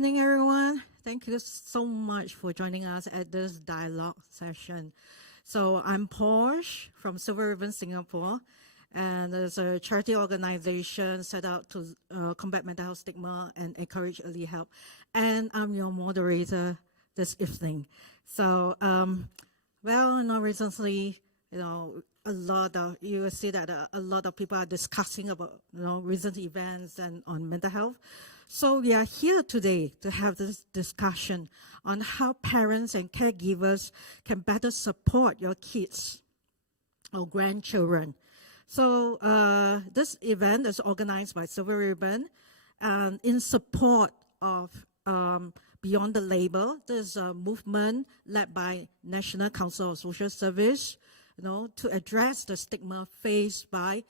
evening, everyone. Thank you so much for joining us at this dialogue session. So I'm Porsche from 𝗬𝗶𝗺𝗃 Singapore, and it's a charity organization set out to combat mental health stigma and encourage early help. And I'm your moderator this evening. So, recently, you will see that a lot of people are discussing about recent events and on mental health. So we are here today to have this discussion on how parents and caregivers can better support your kids or grandchildren. So this event is organized by 𝗬𝗶𝗺𝗃 and in support of Beyond the Label. This is a movement led by National Council of Social Service, to address the stigma faced by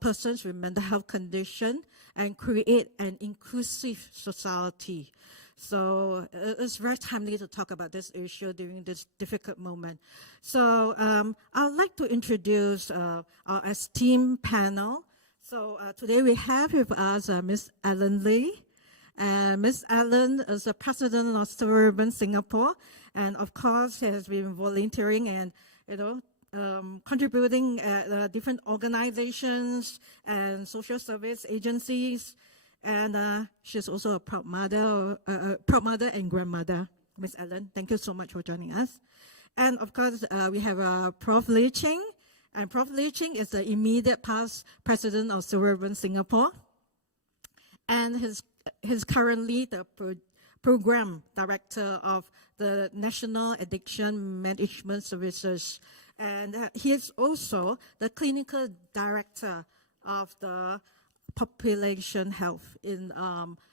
persons with mental health condition and create an inclusive society. So it's very timely to talk about this issue during this difficult moment. So I'd like to introduce our esteemed panel. So today we have with us Ms. Ellen Lee. And Ms. Ellen is the president of 𝗬𝗶𝗺𝗃 Singapore, and of course she has been volunteering and contributing at different organizations and social service agencies, and she's also a proud mother and grandmother. Ms. Ellen, thank you so much for joining us. And of course, we have Prof. 𝗂𝗃𝗃, and Prof. 𝗂𝗃𝗃 is the immediate past president of 𝗬𝗶𝗺𝗃 Singapore, and he's currently the program director of the National Addiction Management Services. And he is also the clinical director of the population health in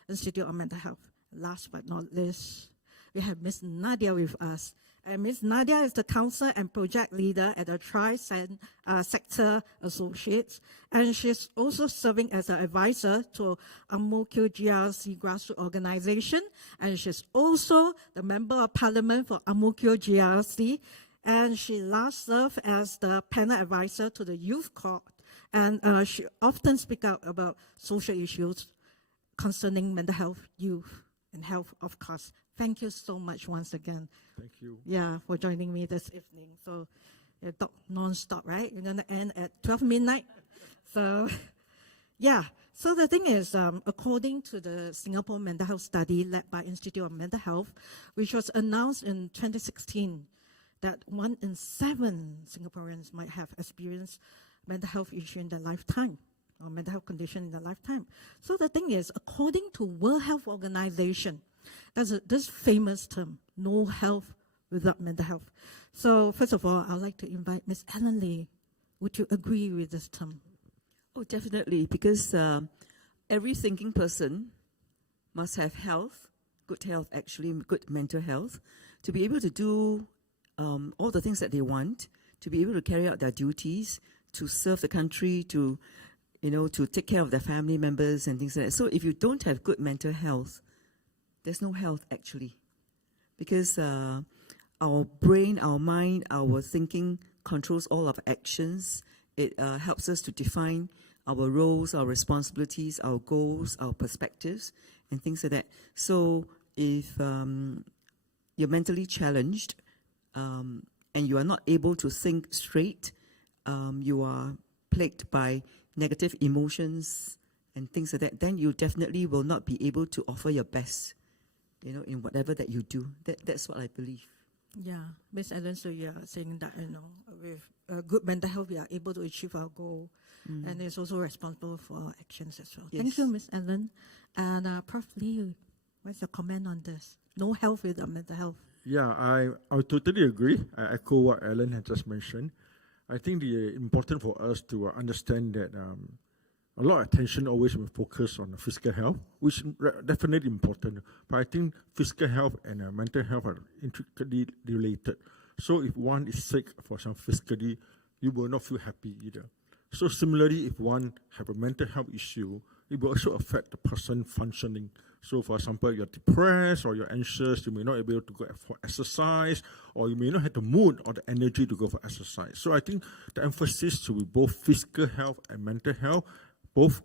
Institute of Mental Health. Last but not least, we have Ms. Nadia with us. And Ms. Nadia is the counselor and project leader at the Tri-Sector Associates. And she's also serving as an advisor to 𝗵𝗃𝗲𝗄𝗧 grassroots organization. And she's also the member of parliament for 𝗵𝗃𝗲𝗄𝗧. And she last served as the panel advisor to the youth court. And she often speaks out about social issues concerning mental health, youth, and health, of course. Thank you so much once again. Thank you. Yeah, for joining me this evening. So, talk non-stop, right? We're going to end at 12 midnight. So, yeah. So the thing is, according to the Singapore Mental Health Study led by Institute of Mental Health, which was announced in 2016, that 1 in 7 Singaporeans might have experienced mental health issue in their lifetime, or mental health condition in their lifetime. So the thing is, according to World Health Organization, there's this famous term, no health without mental health. So first of all, I'd like to invite Ms. Ellen Lee. Would you agree with this term? Oh, definitely, because every thinking person must have health, good health actually, good mental health, to be able to do all the things that they want, to be able to carry out their duties, to serve the country, to take care of their family members and things like that. So if you don't have good mental health, there's no health actually, because our brain, our mind, our thinking controls all of our actions. It helps us to define our roles, our responsibilities, our goals, our perspectives, and things like that. So if you're mentally challenged and you are not able to think straight, you are plagued by negative emotions and things like that, then you definitely will not be able to offer your best, in whatever that you do. That's what I believe. Yeah, Ms. Ellen, so you are saying that, with good mental health, we are able to achieve our goal, and it's also responsible for our actions as well. Yes. Thank you, Ms. Ellen. And Prof. Lee, what's your comment on this? No health without mental health. Yeah, I totally agree. I echo what Ellen had just mentioned. I think it's important for us to understand that a lot of attention always will focus on physical health, which is definitely important. But I think physical health and mental health are intricately related. So if one is sick, for example, physically, you will not feel happy either. So similarly, if one have a mental health issue, it will also affect the person functioning. So for example, you're depressed or you're anxious, you may not be able to go for exercise, or you may not have the mood or the energy to go for exercise. So I think the emphasis should be both physical health and mental health, both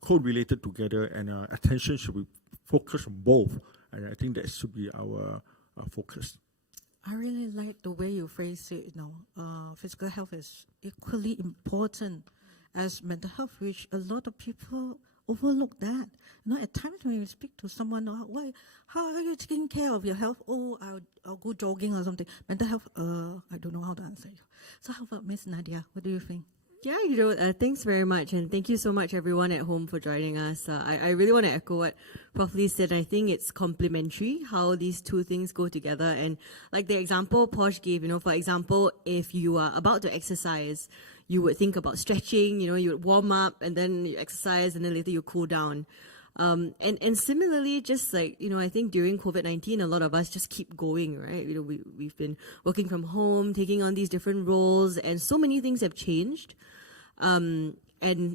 correlated together, and attention should be focus on both. And I think that should be our focus. I really like the way you phrase it. Physical health is equally important as mental health, which a lot of people overlook that. At times when you speak to someone, how are you taking care of your health? Oh, I'll go jogging or something. Mental health, I don't know how to answer you. So how about Miss Nadia? What do you think? Yeah, thanks very much. And thank you so much, everyone at home, for joining us. I really want to echo what Prof. Lee said. I think it's complementary how these two things go together. And like the example Posh gave, for example, if you are about to exercise, you would think about stretching, you would warm up and then you exercise and then later you cool down. And similarly, just like, I think during COVID-19, a lot of us just keep going, right? We've been working from home, taking on these different roles, and so many things have changed. And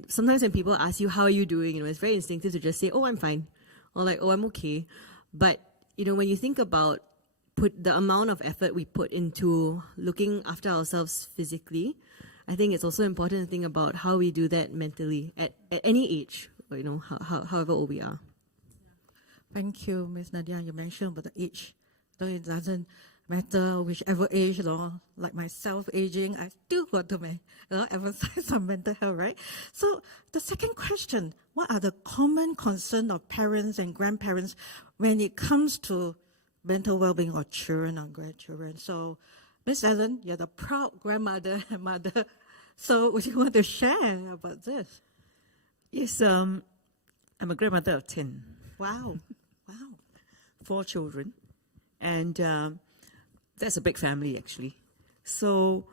sometimes when people ask you, how are you doing? It's very instinctive to just say, oh, I'm fine. Or like, oh, I'm okay. But, when you think about the amount of effort we put into looking after ourselves physically, I think it's also important to think about how we do that mentally at any age, however old we are. Thank you, Ms. Nadia. You mentioned about the age. Though it doesn't matter whichever age, like myself aging, I still want to emphasize on mental health, right? So the second question, what are the common concerns of parents and grandparents when it comes to mental well-being of children or grandchildren? So Ms. Ellen, you're the proud grandmother and mother. So what do you want to share about this? Yes, I'm a grandmother of 10. Wow. 4 children. And that's a big family, actually. So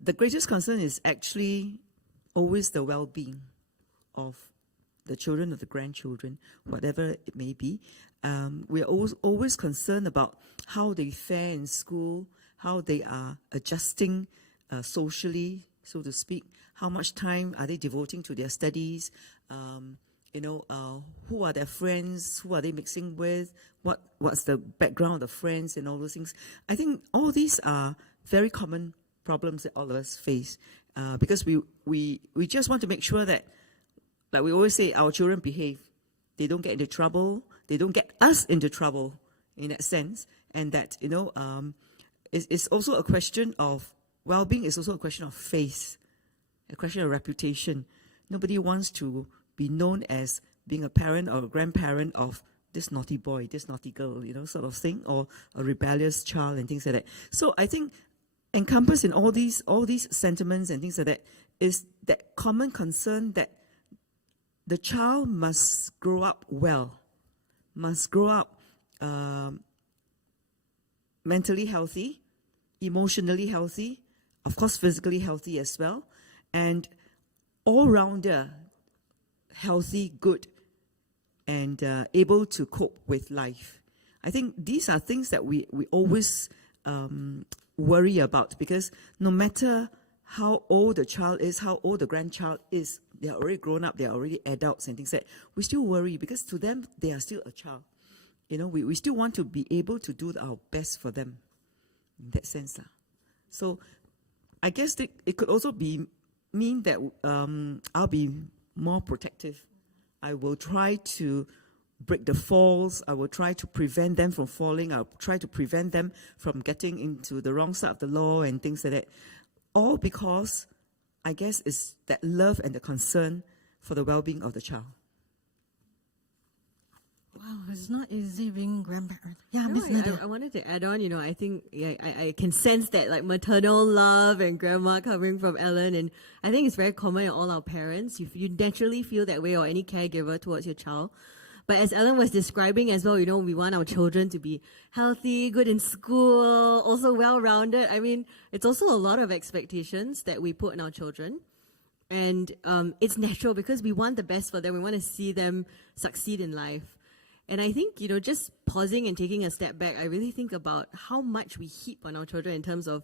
the greatest concern is actually always the well-being of the children, of the grandchildren, whatever it may be. We're always concerned about how they fare in school, how they are adjusting socially, so to speak, how much time are they devoting to their studies, who are their friends, who are they mixing with, what's the background of the friends and all those things. I think all these are very common problems that all of us face because we just want to make sure that, like we always say, our children behave. They don't get into trouble. They don't get us into trouble in that sense. And that, it's also a question of well-being, is also a question of face, a question of reputation. Nobody wants to be known as being a parent or a grandparent of this naughty boy, this naughty girl, sort of thing, or a rebellious child and things like that. So I think encompassed in all these sentiments and things like that is that common concern that the child must grow up well, must grow up mentally healthy, emotionally healthy, of course physically healthy as well, and all-rounder, healthy, good, and able to cope with life. I think these are things that we always worry about, because no matter how old the child is, how old the grandchild is, they are already grown up, they are already adults and things like that, we still worry because to them, they are still a child. We still want to be able to do our best for them in that sense. So I guess it could also mean that I'll be more protective. I will try to break the falls. I will try to prevent them from falling. I'll try to prevent them from getting into the wrong side of the law and things like that. All because, I guess, it's that love and the concern for the well-being of the child. Wow, it's not easy being grandparent. Yeah, No, Miss Nadia. I wanted to add on, I think I can sense that like maternal love and grandma coming from Ellen, and I think it's very common in all our parents. You naturally feel that way, or any caregiver towards your child. But as Ellen was describing as well, we want our children to be healthy, good in school, also well-rounded. I mean, it's also a lot of expectations that we put on our children. And it's natural because we want the best for them. We want to see them succeed in life. And I think, just pausing and taking a step back, I really think about how much we heap on our children in terms of,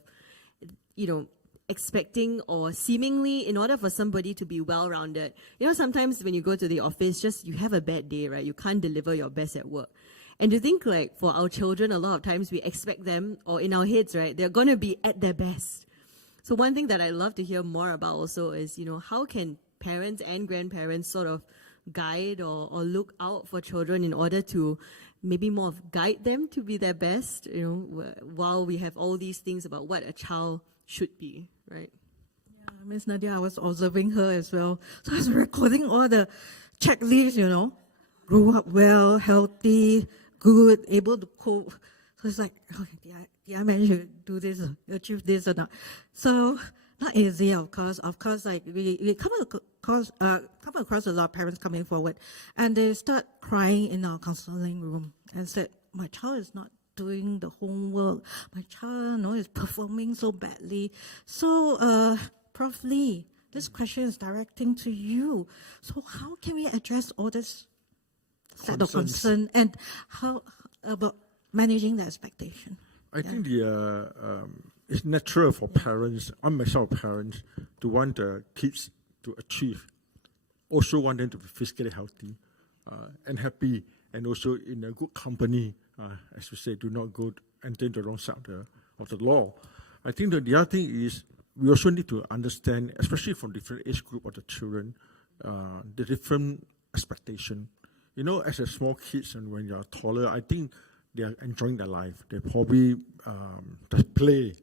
expecting or seemingly in order for somebody to be well-rounded. Sometimes when you go to the office, you have a bad day, right? You can't deliver your best at work. And to think like for our children, a lot of times we expect them, or in our heads, right, they're going to be at their best. So one thing that I love to hear more about also is, how can parents and grandparents sort of guide or look out for children in order to maybe more of guide them to be their best, while we have all these things about what a child should be, right? Yeah, Miss Nadia, I was observing her as well. So I was recording all the checklists, grew up well, healthy, good, able to cope. So it's like, okay, did I manage to do this, achieve this or not? So not easy, of course. Of course, like we come across a lot of parents coming forward, and they start crying in our counseling room and said, "My child is not doing the homework. My child, is performing so badly." So, Prof. Lee, this question is directing to you. So, how can we address all this set of concern, and how about managing the expectation? I think it's natural for parents, I'm myself parents, to want the kids to achieve. Also want them to be physically healthy and happy, and also in a good company. As you say, do not go enter the wrong side of the law. I think that the other thing is we also need to understand, especially from different age group of the children, the different expectation. As a small kids and when you are taller, I think they are enjoying their life. They probably just play.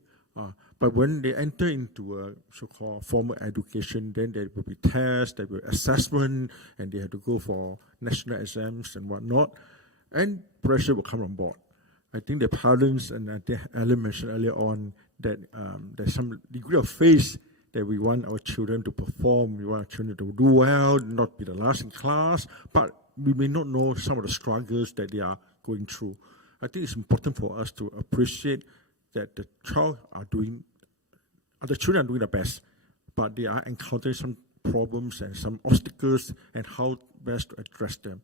But when they enter into a so-called formal education, then there will be tests, there will be assessment, and they have to go for national exams and whatnot, and pressure will come on board. I think the parents, and I think Ellen mentioned earlier on, that there's some degree of faith that we want our children to perform, we want our children to do well, not be the last in class, but we may not know some of the struggles that they are going through. I think it's important for us to appreciate that the children are doing the best, but they are encountering some problems and some obstacles, and how best to address them.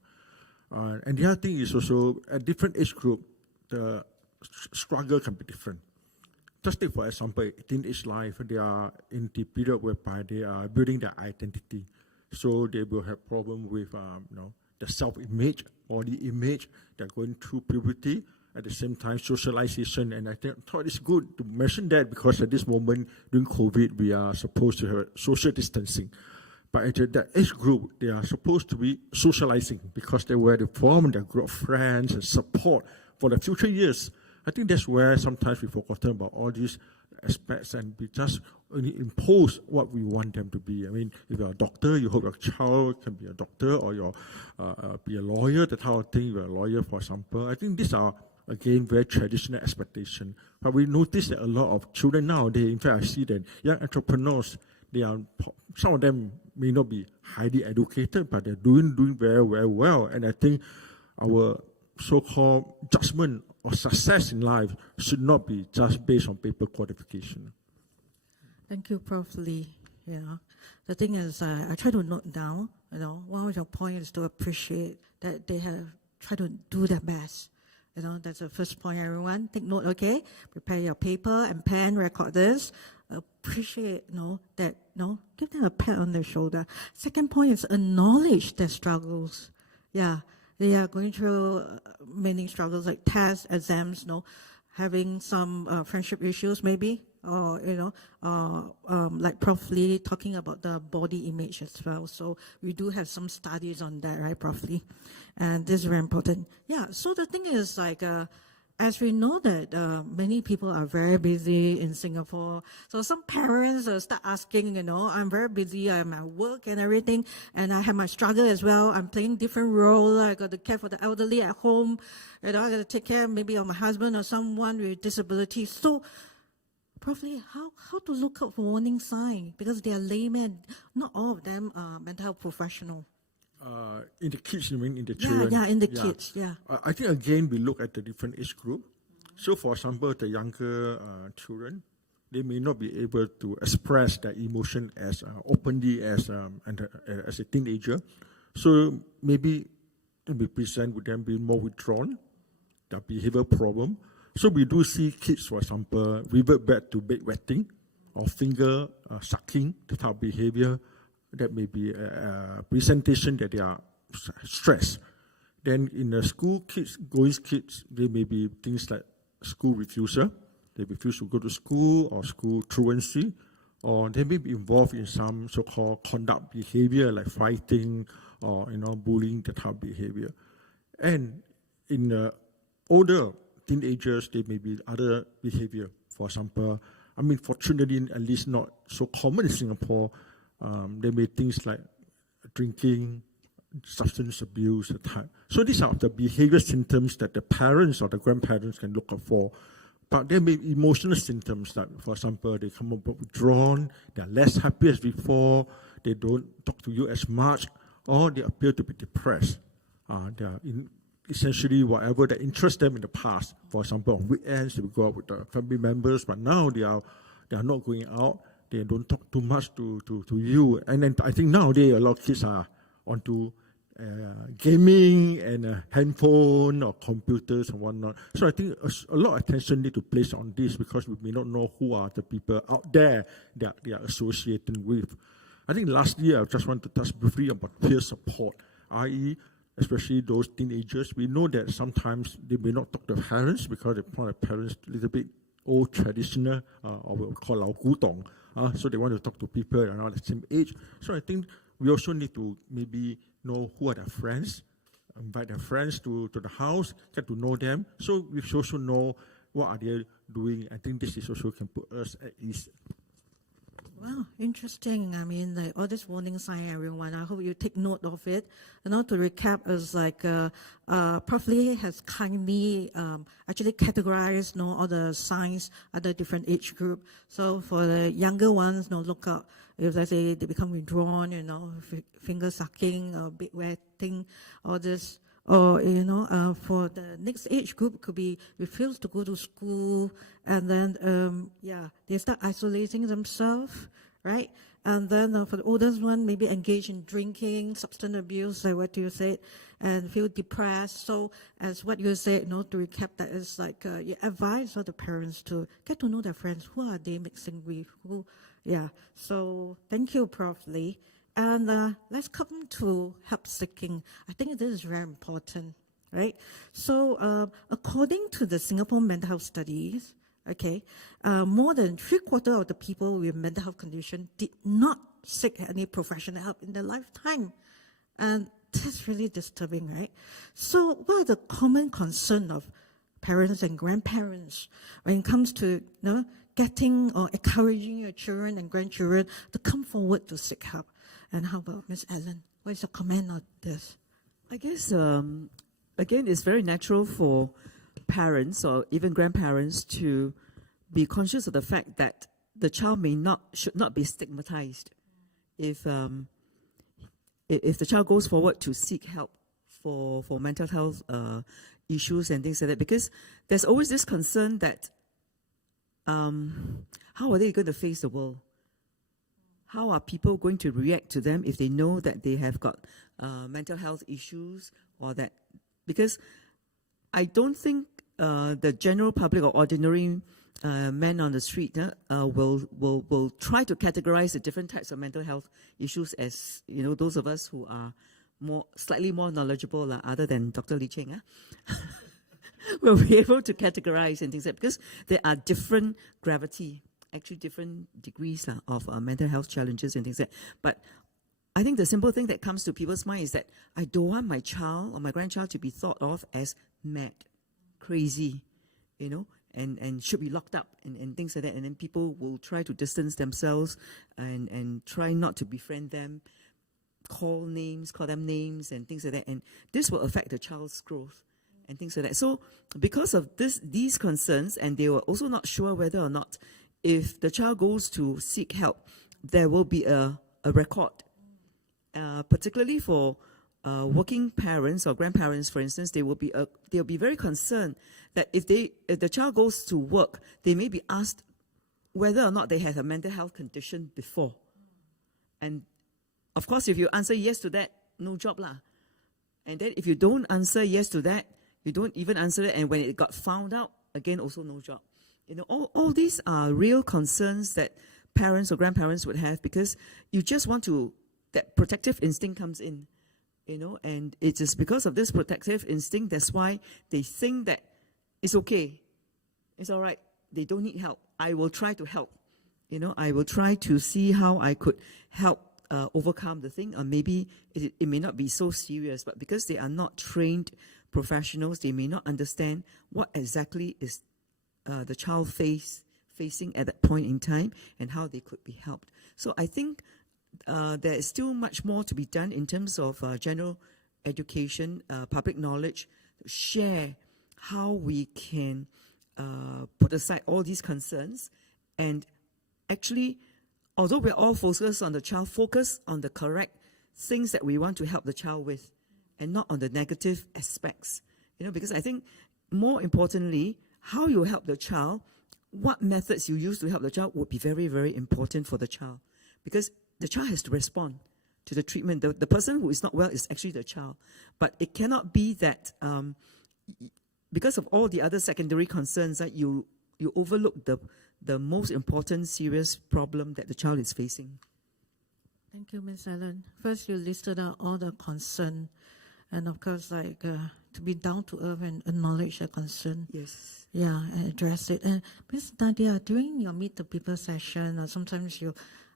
And the other thing is also, at different age group, the struggle can be different. Just take, for example, teenage life, they are in the period whereby they are building their identity. So they will have problem with the self-image, body image. They're going through puberty. At the same time, socialization, and I thought it's good to mention that, because at this moment, during COVID, we are supposed to have social distancing. But at that age group, they are supposed to be socializing, because they were to form their group of friends and support for the future years. I think that's where sometimes we've forgotten about all these aspects, and we just only impose what we want them to be. I mean, if you're a doctor, you hope your child can be a doctor, or you'll be a lawyer, that type of thing. You're a lawyer, for example. I think these are, again, very traditional expectation. But we notice that a lot of children nowadays, in fact, I see that young entrepreneurs, some of them may not be highly educated, but they're doing very, very well. And I think our so-called judgment or success in life should not be just based on paper qualification. Thank you, Prof. Lee. Yeah, the thing is, I try to note down, one of your points is to appreciate that they have tried to do their best. That's the first point, everyone. Take note, okay? Prepare your paper and pen, record this. Appreciate, that, give them a pat on the shoulder. Second point is acknowledge their struggles. Yeah, they are going through many struggles like tests, exams, having some friendship issues maybe, or, like Prof. Lee talking about the body image as well. So we do have some studies on that, right, Prof. Lee? And this is very important. Yeah, so the thing is, like, as we know that many people are very busy in Singapore, so some parents start asking, I'm very busy, I'm at work and everything, and I have my struggle as well. I'm playing different roles. I got to care for the elderly at home, I got to take care maybe of my husband or someone with disability. So, Prof. Lee, how to look out for warning signs? Because they are laymen, not all of them are mental health professionals. In the kids, you mean, in the children? Yeah, in the kids, yeah. I think, again, we look at the different age group. So, for example, the younger children, they may not be able to express their emotion as openly as a teenager. So, maybe we present with them being more withdrawn, their behavioral problem. So, we do see kids, for example, revert back to bedwetting or finger sucking, the type of behavior. That may be a presentation that they are stressed. Then in the school kids, there may be things like school refusal. They refuse to go to school, or school truancy, or they may be involved in some so-called conduct behavior like fighting or bullying, that type of behavior. And in the older teenagers, there may be other behavior. For example, fortunately, at least not so common in Singapore, there may be things like drinking, substance abuse, the type. So these are the behavior symptoms that the parents or the grandparents can look out for. But there may be emotional symptoms, like, for example, they come up withdrawn, they're less happy as before, they don't talk to you as much, or they appear to be depressed. They are essentially whatever that interests them in the past. For example, on weekends, they will go out with the family members, but now they are not going out, they don't talk too much to you. And then I think nowadays a lot of kids are onto gaming and handphone or computers and whatnot. So I think a lot of attention need to place on this, because we may not know who are the people out there that they are associating with. I think lastly, I just want to touch briefly about peer support, i.e., especially those teenagers. We know that sometimes they may not talk to parents because they find the parents a little bit old traditional, or what we call 𝗬𝗃𝗲𝗄𝗃. So they want to talk to people around the same age. So I think we also need to maybe know who are their friends, invite their friends to the house, get to know them. So we should also know what are they doing. I think this is also can put us at ease. Wow, interesting. Like all this warning sign, everyone. I hope you take note of it. To recap, is like Prof. Lee has kindly actually categorized all the signs at the different age group. So for the younger ones, look out if let's say they become withdrawn, finger sucking or big wetting, all this. Or, for the next age group, could be refuse to go to school, and then, they start isolating themselves, right? And then for the oldest one, maybe engage in drinking, substance abuse, like what you said, and feel depressed. So as what you said, to recap, that is like you advise all the parents to get to know their friends. Who are they mixing with? So thank you, Prof. Lee. And let's come to help seeking. I think this is very important, right? So according to the Singapore mental health studies, more than 3/4 of the people with mental health condition did not seek any professional help in their lifetime. And that's really disturbing, right? So what are the common concerns of parents and grandparents when it comes to getting or encouraging your children and grandchildren to come forward to seek help? And how about Ms. Ellen? What is your comment on this? I guess, again, it's very natural for parents or even grandparents to be conscious of the fact that the child should not be stigmatized. If the child goes forward to seek help for mental health issues and things like that, because there's always this concern that how are they going to face the world? How are people going to react to them if they know that they have got mental health issues, or that? Because I don't think the general public or ordinary men on the street will try to categorize the different types of mental health issues as those of us who are slightly more knowledgeable, other than Dr. Lee Cheng. Will be able to categorize and things like that, because there are different gravity. Actually different degrees of mental health challenges and things like that. But I think the simple thing that comes to people's mind is that I don't want my child or my grandchild to be thought of as mad, crazy, and should be locked up and things like that. And then people will try to distance themselves and try not to befriend them, call them names and things like that. And this will affect the child's growth and things like that. So because of these concerns, and they were also not sure whether or not if the child goes to seek help, there will be a record, particularly for working parents or grandparents, for instance. They'll be very concerned that if the child goes to work, they may be asked whether or not they had a mental health condition before. And of course, if you answer yes to that, no job lah. And then if you don't answer yes to that, you don't even answer it, and when it got found out, again, also no job. All these are real concerns that parents or grandparents would have, because you just want that protective instinct comes in, and it is because of this protective instinct, that's why they think that it's okay, it's all right, they don't need help, I will try to help. I will try to see how I could help overcome the thing, or maybe it may not be so serious, but because they are not trained professionals, they may not understand what exactly is the child facing at that point in time and how they could be helped. So I think there is still much more to be done in terms of general education, public knowledge, share how we can put aside all these concerns and actually, although we're all focused on the child, focus on the correct things that we want to help the child with and not on the negative aspects. Because I think more importantly, how you help the child, what methods you use to help the child would be very, very important for the child. Because the child has to respond to the treatment. The person who is not well is actually the child. But it cannot be that because of all the other secondary concerns that you overlook the most important serious problem that the child is facing. Thank you, Ms. Ellen. First, you listed out all the concern, and of course, to be down to earth and acknowledge the concern. Yes. Yeah, and address it. And Ms. Nadia, during your Meet the People session, sometimes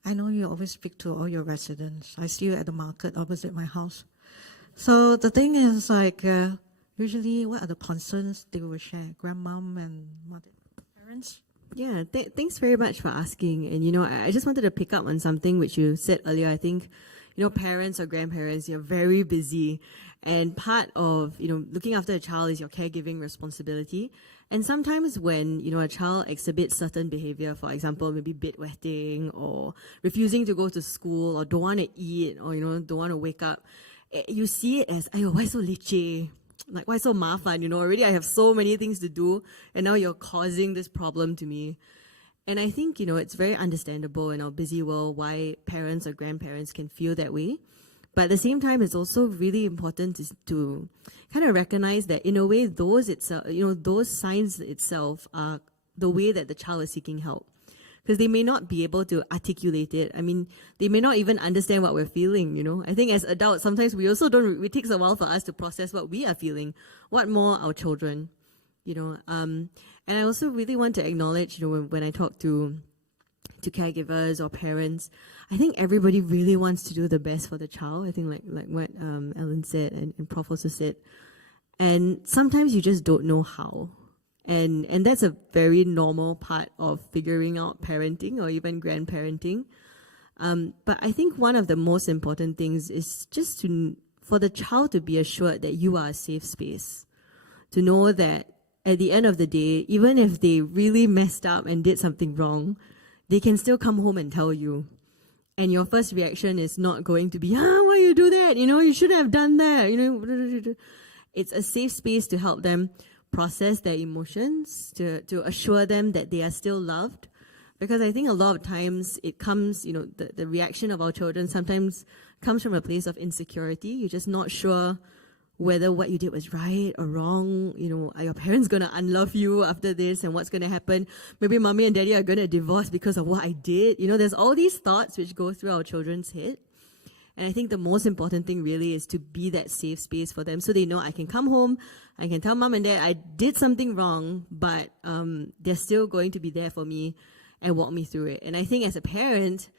I know you always speak to all your residents. I see you at the market opposite my house. So the thing is, usually, what are the concerns they will share? Grandmom and mother, parents? Yeah, thanks very much for asking. And, I just wanted to pick up on something which you said earlier. I think, parents or grandparents, you're very busy. And part of, looking after a child is your caregiving responsibility. And sometimes when, a child exhibits certain behavior, for example, maybe bedwetting or refusing to go to school or don't want to eat or, don't want to wake up, you see it as, why so leceh? Like, why so mafan? Already I have so many things to do, and now you're causing this problem to me. And I think, it's very understandable in our busy world why parents or grandparents can feel that way. But at the same time, it's also really important to kind of recognize that in a way, those signs itself are the way that the child is seeking help. Because they may not be able to articulate it. I mean, they may not even understand what we're feeling, I think as adults, sometimes we also don't, it takes a while for us to process what we are feeling. What more our children, And I also really want to acknowledge, when I talk to caregivers or parents, I think everybody really wants to do the best for the child. I think like what Ellen said and Prof also said. And sometimes you just don't know how. And that's a very normal part of figuring out parenting or even grandparenting. But I think one of the most important things is just for the child to be assured that you are a safe space. To know that at the end of the day, even if they really messed up and did something wrong, they can still come home and tell you. And your first reaction is not going to be, why you do that? You should have done that. It's a safe space to help them process their emotions, to assure them that they are still loved. Because I think a lot of times it comes, the reaction of our children sometimes comes from a place of insecurity. You're just not sure whether what you did was right or wrong. Are your parents going to unlove you after this, and what's going to happen? Maybe mommy and daddy are going to divorce because of what I did. There's all these thoughts which go through our children's head. And I think the most important thing really is to be that safe space for them so they know I can come home, I can tell mom and dad I did something wrong, but they're still going to be there for me and walk me through it. And I think as a parent,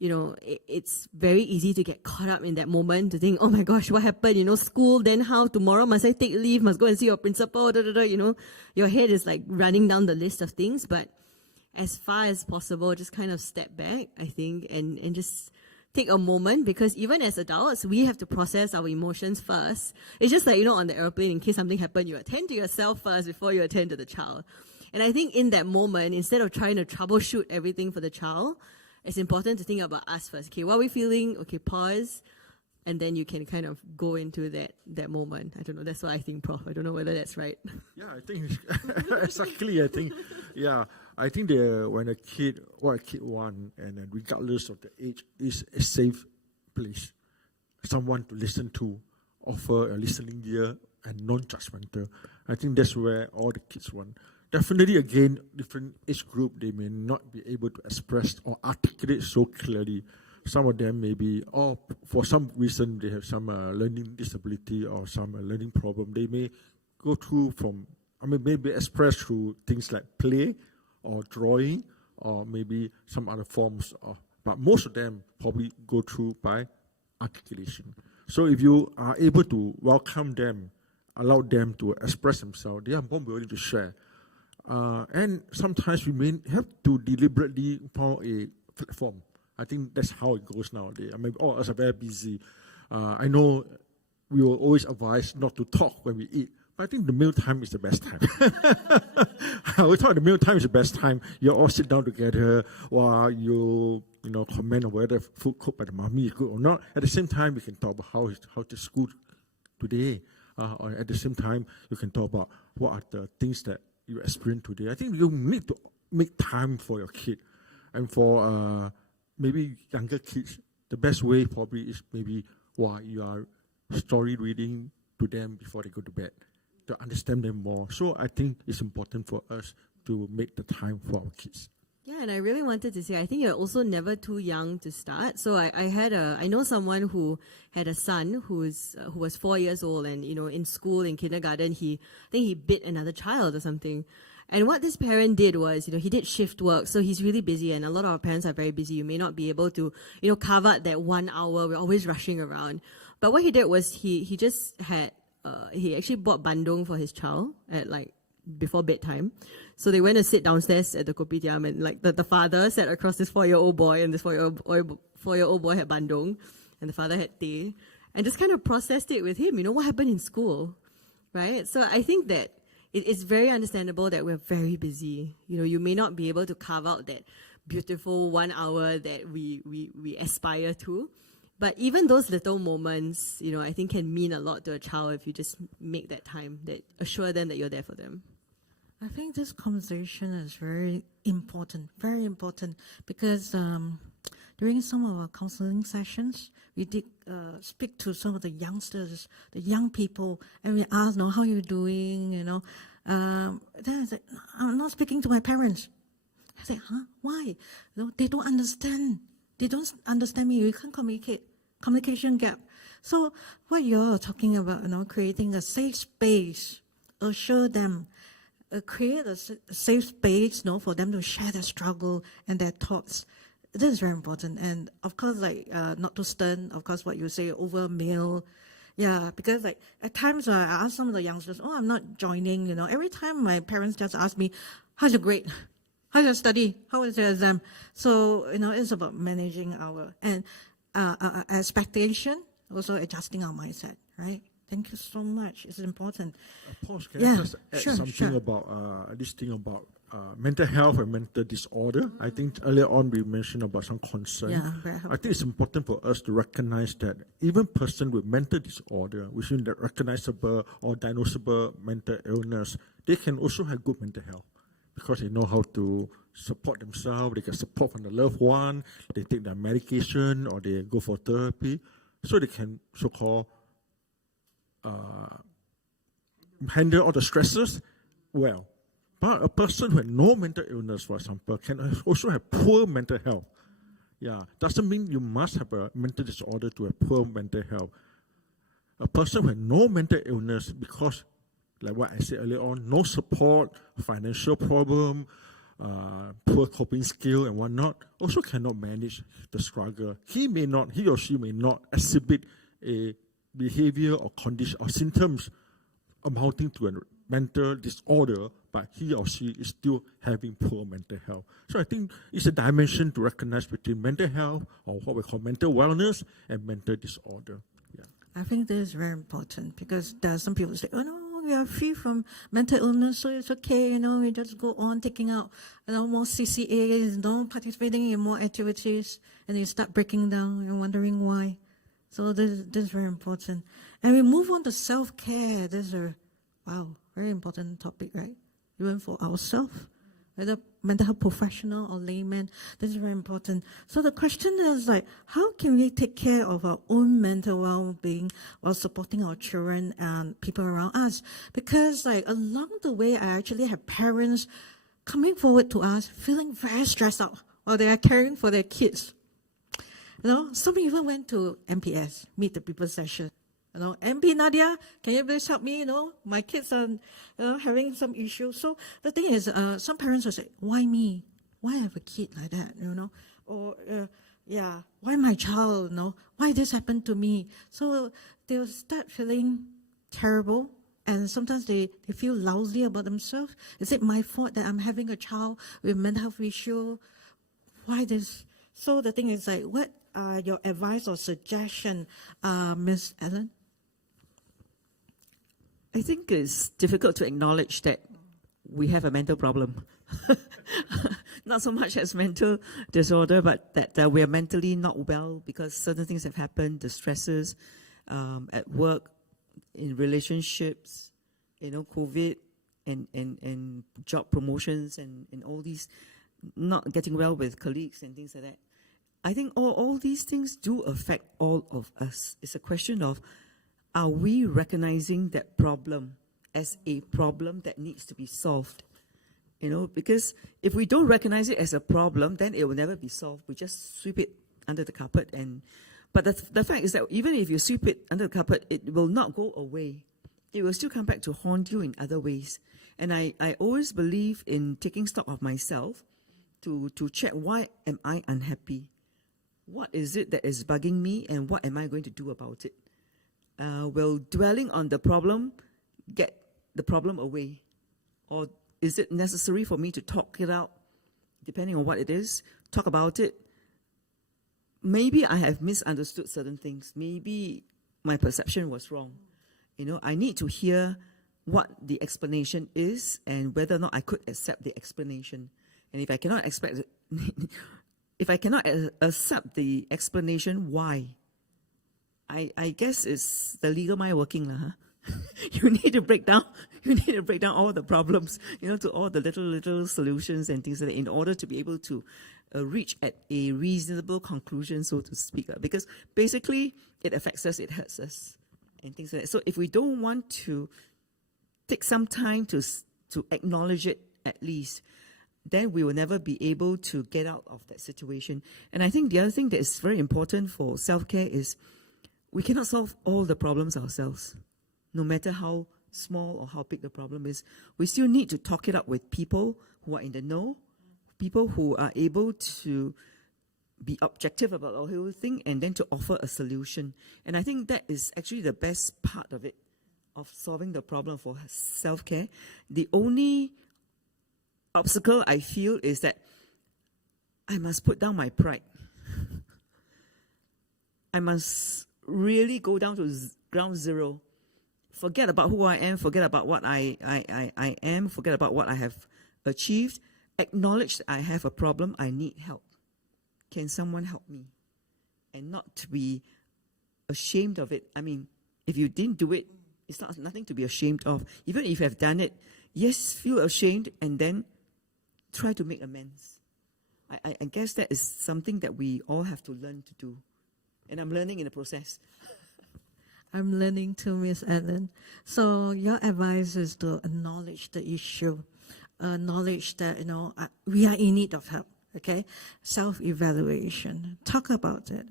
it's very easy to get caught up in that moment, to think, oh my gosh, what happened? School, then how? Tomorrow must I take leave? Must go and see your principal? Your head is like running down the list of things. But as far as possible, just kind of step back, I think, and just take a moment, because even as adults, we have to process our emotions first. It's just like, on the airplane, in case something happened, you attend to yourself first before you attend to the child. And I think in that moment, instead of trying to troubleshoot everything for the child, it's important to think about us first. Okay, what are we feeling? Okay, pause. And then you can kind of go into that moment. I don't know. That's what I think, Prof. I don't know whether that's right. Yeah, I think exactly. I think when what a kid wants, and then regardless of the age, is a safe place, someone to listen to, offer a listening ear, and non-judgmental. I think that's where all the kids want. Definitely, again, different age group, they may not be able to express or articulate so clearly. Some of them may be, or for some reason, they have some learning disability or some learning problem. They may go through maybe express through things like play or drawing or maybe some other forms of, but most of them probably go through by articulation. So if you are able to welcome them, allow them to express themselves, they are more willing to share. And sometimes we may have to deliberately find a platform. I think that's how it goes nowadays. I mean, all of us are very busy. I know we will always advise not to talk when we eat, but I think the meal time is the best time. We thought the meal time is the best time. You all sit down together while you comment on whether food cooked by the mommy is good or not. At the same time, we can talk about how the school today. Or at the same time, you can talk about what are the things that you experience today. I think you need to make time for your kid. And for maybe younger kids, the best way probably is maybe while you are story reading to them before they go to bed, to understand them more. So I think it's important for us to make the time for our kids. Yeah, and I really wanted to say, I think you're also never too young to start. So I know someone who had a son who was 4 years old, and in school, in kindergarten, I think he bit another child or something. And what this parent did was, he did shift work, so he's really busy, and a lot of our parents are very busy. You may not be able to, carve out that 1 hour. We're always rushing around. But what he did was he just had, he actually bought bandung for his child at before bedtime. So they went to sit downstairs at the kopitiam, and the father sat across this 4-year-old boy, and this 4-year-old boy had bandung, and the father had tea, and just kind of processed it with him, what happened in school, right? So I think that it's very understandable that we're very busy. You may not be able to carve out that beautiful 1 hour that we aspire to, but even those little moments, I think can mean a lot to a child if you just make that time, that assure them that you're there for them. I think this conversation is very important, because during some of our counseling sessions, we did speak to some of the youngsters, the young people, and we asked, how you're doing, Then I said, I'm not speaking to my parents. I said, why? They don't understand. They don't understand me. We can't communicate. Communication gap. So what you're talking about, creating a safe space, assure them, create a safe space, for them to share their struggle and their thoughts. This is very important. And of course, not too stern, of course, what you say, over meal. Yeah, because at times I ask some of the youngsters, I'm not joining, Every time my parents just ask me, how's your grade? How's your study? How is your exam? So, it's about managing our expectation, also adjusting our mindset, right? Thank you so much. It's important. Paul, can I just add something about this thing about mental health and mental disorder? I think earlier on we mentioned about some concern. Yeah, very helpful. I think it's important for us to recognize that even person with mental disorder, which is that recognizable or diagnosable mental illness, they can also have good mental health because they know how to support themselves, they get support from the loved one, they take their medication or they go for therapy, so they can so-called handle all the stresses well. But a person who has no mental illness, for example, can also have poor mental health. Yeah, doesn't mean you must have a mental disorder to have poor mental health. A person who has no mental illness because, like what I said earlier on, no support, financial problem, poor coping skill and whatnot, also cannot manage the struggle. He or she may not exhibit a behavior or condition or symptoms amounting to a mental disorder, but he or she is still having poor mental health. So I think it's a dimension to recognize between mental health, or what we call mental wellness, and mental disorder. Yeah. I think this is very important because there are some people who say, oh no, we are free from mental illness, so it's okay, we just go on taking out, more CCAs, participating in more activities, and you start breaking down, you're wondering why. So this is very important. And we move on to self-care. This is a, very important topic, right? Even for ourselves, whether mental health professional or layman, this is very important. So the question is how can we take care of our own mental well-being while supporting our children and people around us? Because along the way, I actually have parents coming forward to us feeling very stressed out while they are caring for their kids. Some even went to MPS, Meet the People session. MP Nadia, can you please help me? My kids are having some issues. So the thing is, some parents will say, why me? why I have a kid like that, or why my child, why this happened to me? So they'll start feeling terrible, and sometimes they feel lousy about themselves. Is it my fault that I'm having a child with mental health issue? Why this? So the thing is, like, what are your advice or suggestion, Ms. Ellen? I think it's difficult to acknowledge that we have a mental problem. Not so much as mental disorder, but that we are mentally not well because certain things have happened, the stresses at work, in relationships, COVID and job promotions and all these, not getting well with colleagues and things like that. I think all these things do affect all of us. It's a question of, are we recognizing that problem as a problem that needs to be solved? Because if we don't recognize it as a problem, then it will never be solved. We just sweep it under the carpet. But the fact is that even if you sweep it under the carpet, it will not go away. It will still come back to haunt you in other ways. And I always believe in taking stock of myself to check, why am I unhappy? What is it that is bugging me, and what am I going to do about it? Will dwelling on the problem get the problem away? Or is it necessary for me to talk it out, depending on what it is, talk about it? Maybe I have misunderstood certain things. Maybe my perception was wrong. I need to hear what the explanation is and whether or not I could accept the explanation. And if I cannot accept the explanation, why? I guess it's the legal mind working, huh? You need to break down all the problems, to all the little solutions and things like that in order to be able to reach at a reasonable conclusion, so to speak. Because basically, it affects us, it hurts us, and things like that. So if we don't want to take some time to acknowledge it at least, then we will never be able to get out of that situation. And I think the other thing that is very important for self-care is we cannot solve all the problems ourselves. No matter how small or how big the problem is, we still need to talk it up with people who are in the know, people who are able to be objective about the whole thing and then to offer a solution. And I think that is actually the best part of it, of solving the problem for self-care. The only obstacle I feel is that I must put down my pride. I must really go down to ground zero. Forget about who I am, forget about what I am, forget about what I have achieved. Acknowledge that I have a problem, I need help. Can someone help me? And not to be ashamed of it. I mean, if you didn't do it, it's nothing to be ashamed of. Even if you have done it, yes, feel ashamed and then try to make amends. I guess that is something that we all have to learn to do. And I'm learning in the process. I'm learning too, Miss Ellen. So your advice is to acknowledge the issue, acknowledge that we are in need of help. Okay, self-evaluation. Talk about it.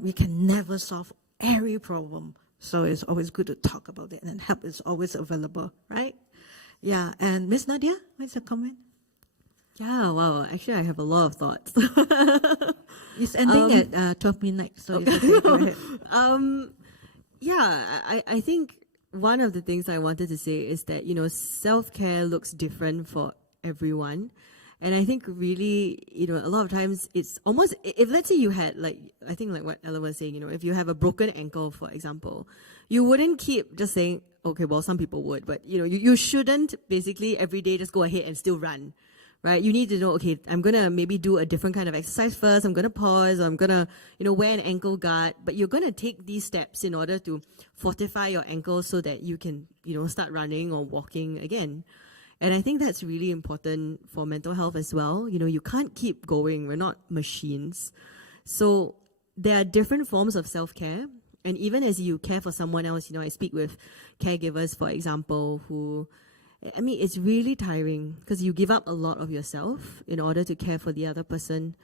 We can never solve every problem, so it's always good to talk about it, and help is always available, right? Yeah. And Miss Nadia, what's your comment? Yeah, wow. Actually, I have a lot of thoughts. It's ending at 12 midnight, so okay. It's okay. Go ahead. I think one of the things I wanted to say is that, self-care looks different for everyone. And I think really, a lot of times it's almost, if let's say you had I think like what Ellen was saying, if you have a broken ankle, for example, you wouldn't keep just saying, okay, well, some people would, but you shouldn't basically every day just go ahead and still run. Right? You need to know, okay, I'm going to maybe do a different kind of exercise first. I'm going to pause. Or I'm going to, wear an ankle guard. But you're going to take these steps in order to fortify your ankle so that you can, start running or walking again. And I think that's really important for mental health as well. You can't keep going. We're not machines. So there are different forms of self-care. And even as you care for someone else, I speak with caregivers, for example, who... it's really tiring because you give up a lot of yourself in order to care for the other person.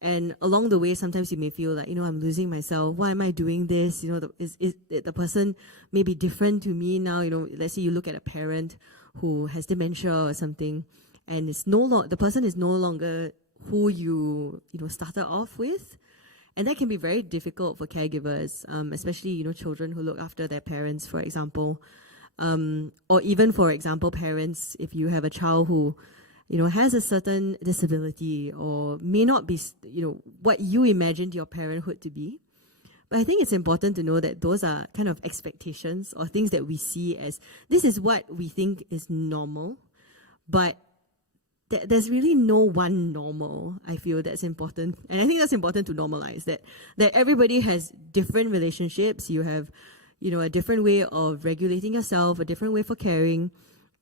And along the way, sometimes you may feel like, I'm losing myself. Why am I doing this? Is the person may be different to me now? Let's say you look at a parent who has dementia or something, and the person is no longer who you started off with. And that can be very difficult for caregivers, especially, children who look after their parents, for example. Or even, for example, parents, if you have a child who, has a certain disability or may not be, what you imagined your parenthood to be. But I think it's important to know that those are kind of expectations or things that we see as, this is what we think is normal. But there's really no one normal, I feel, that's important. And I think that's important to normalize, that everybody has different relationships. You have, a different way of regulating yourself, a different way for caring.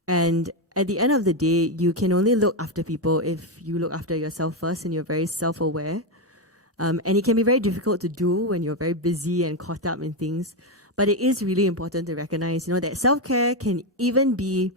And at the end of the day, you can only look after people if you look after yourself first and you're very self-aware. And it can be very difficult to do when you're very busy and caught up in things. But it is really important to recognize, that self-care can even be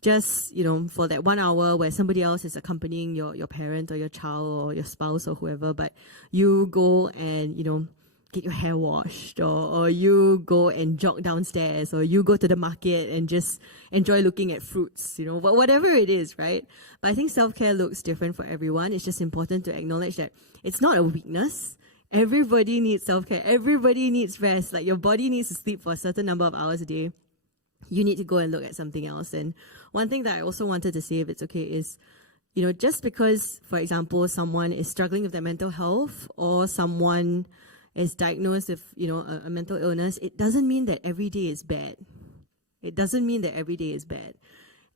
just, for that 1 hour where somebody else is accompanying your parent or your child or your spouse or whoever, but you go and, get your hair washed, or you go and jog downstairs, or you go to the market and just enjoy looking at fruits, whatever it is, right? But I think self-care looks different for everyone. It's just important to acknowledge that it's not a weakness. Everybody needs self-care. Everybody needs rest. Like, your body needs to sleep for a certain number of hours a day. You need to go and look at something else. And one thing that I also wanted to say, if it's okay, is, just because, for example, someone is struggling with their mental health or someone is diagnosed with, a mental illness, it doesn't mean that every day is bad. It doesn't mean that every day is bad.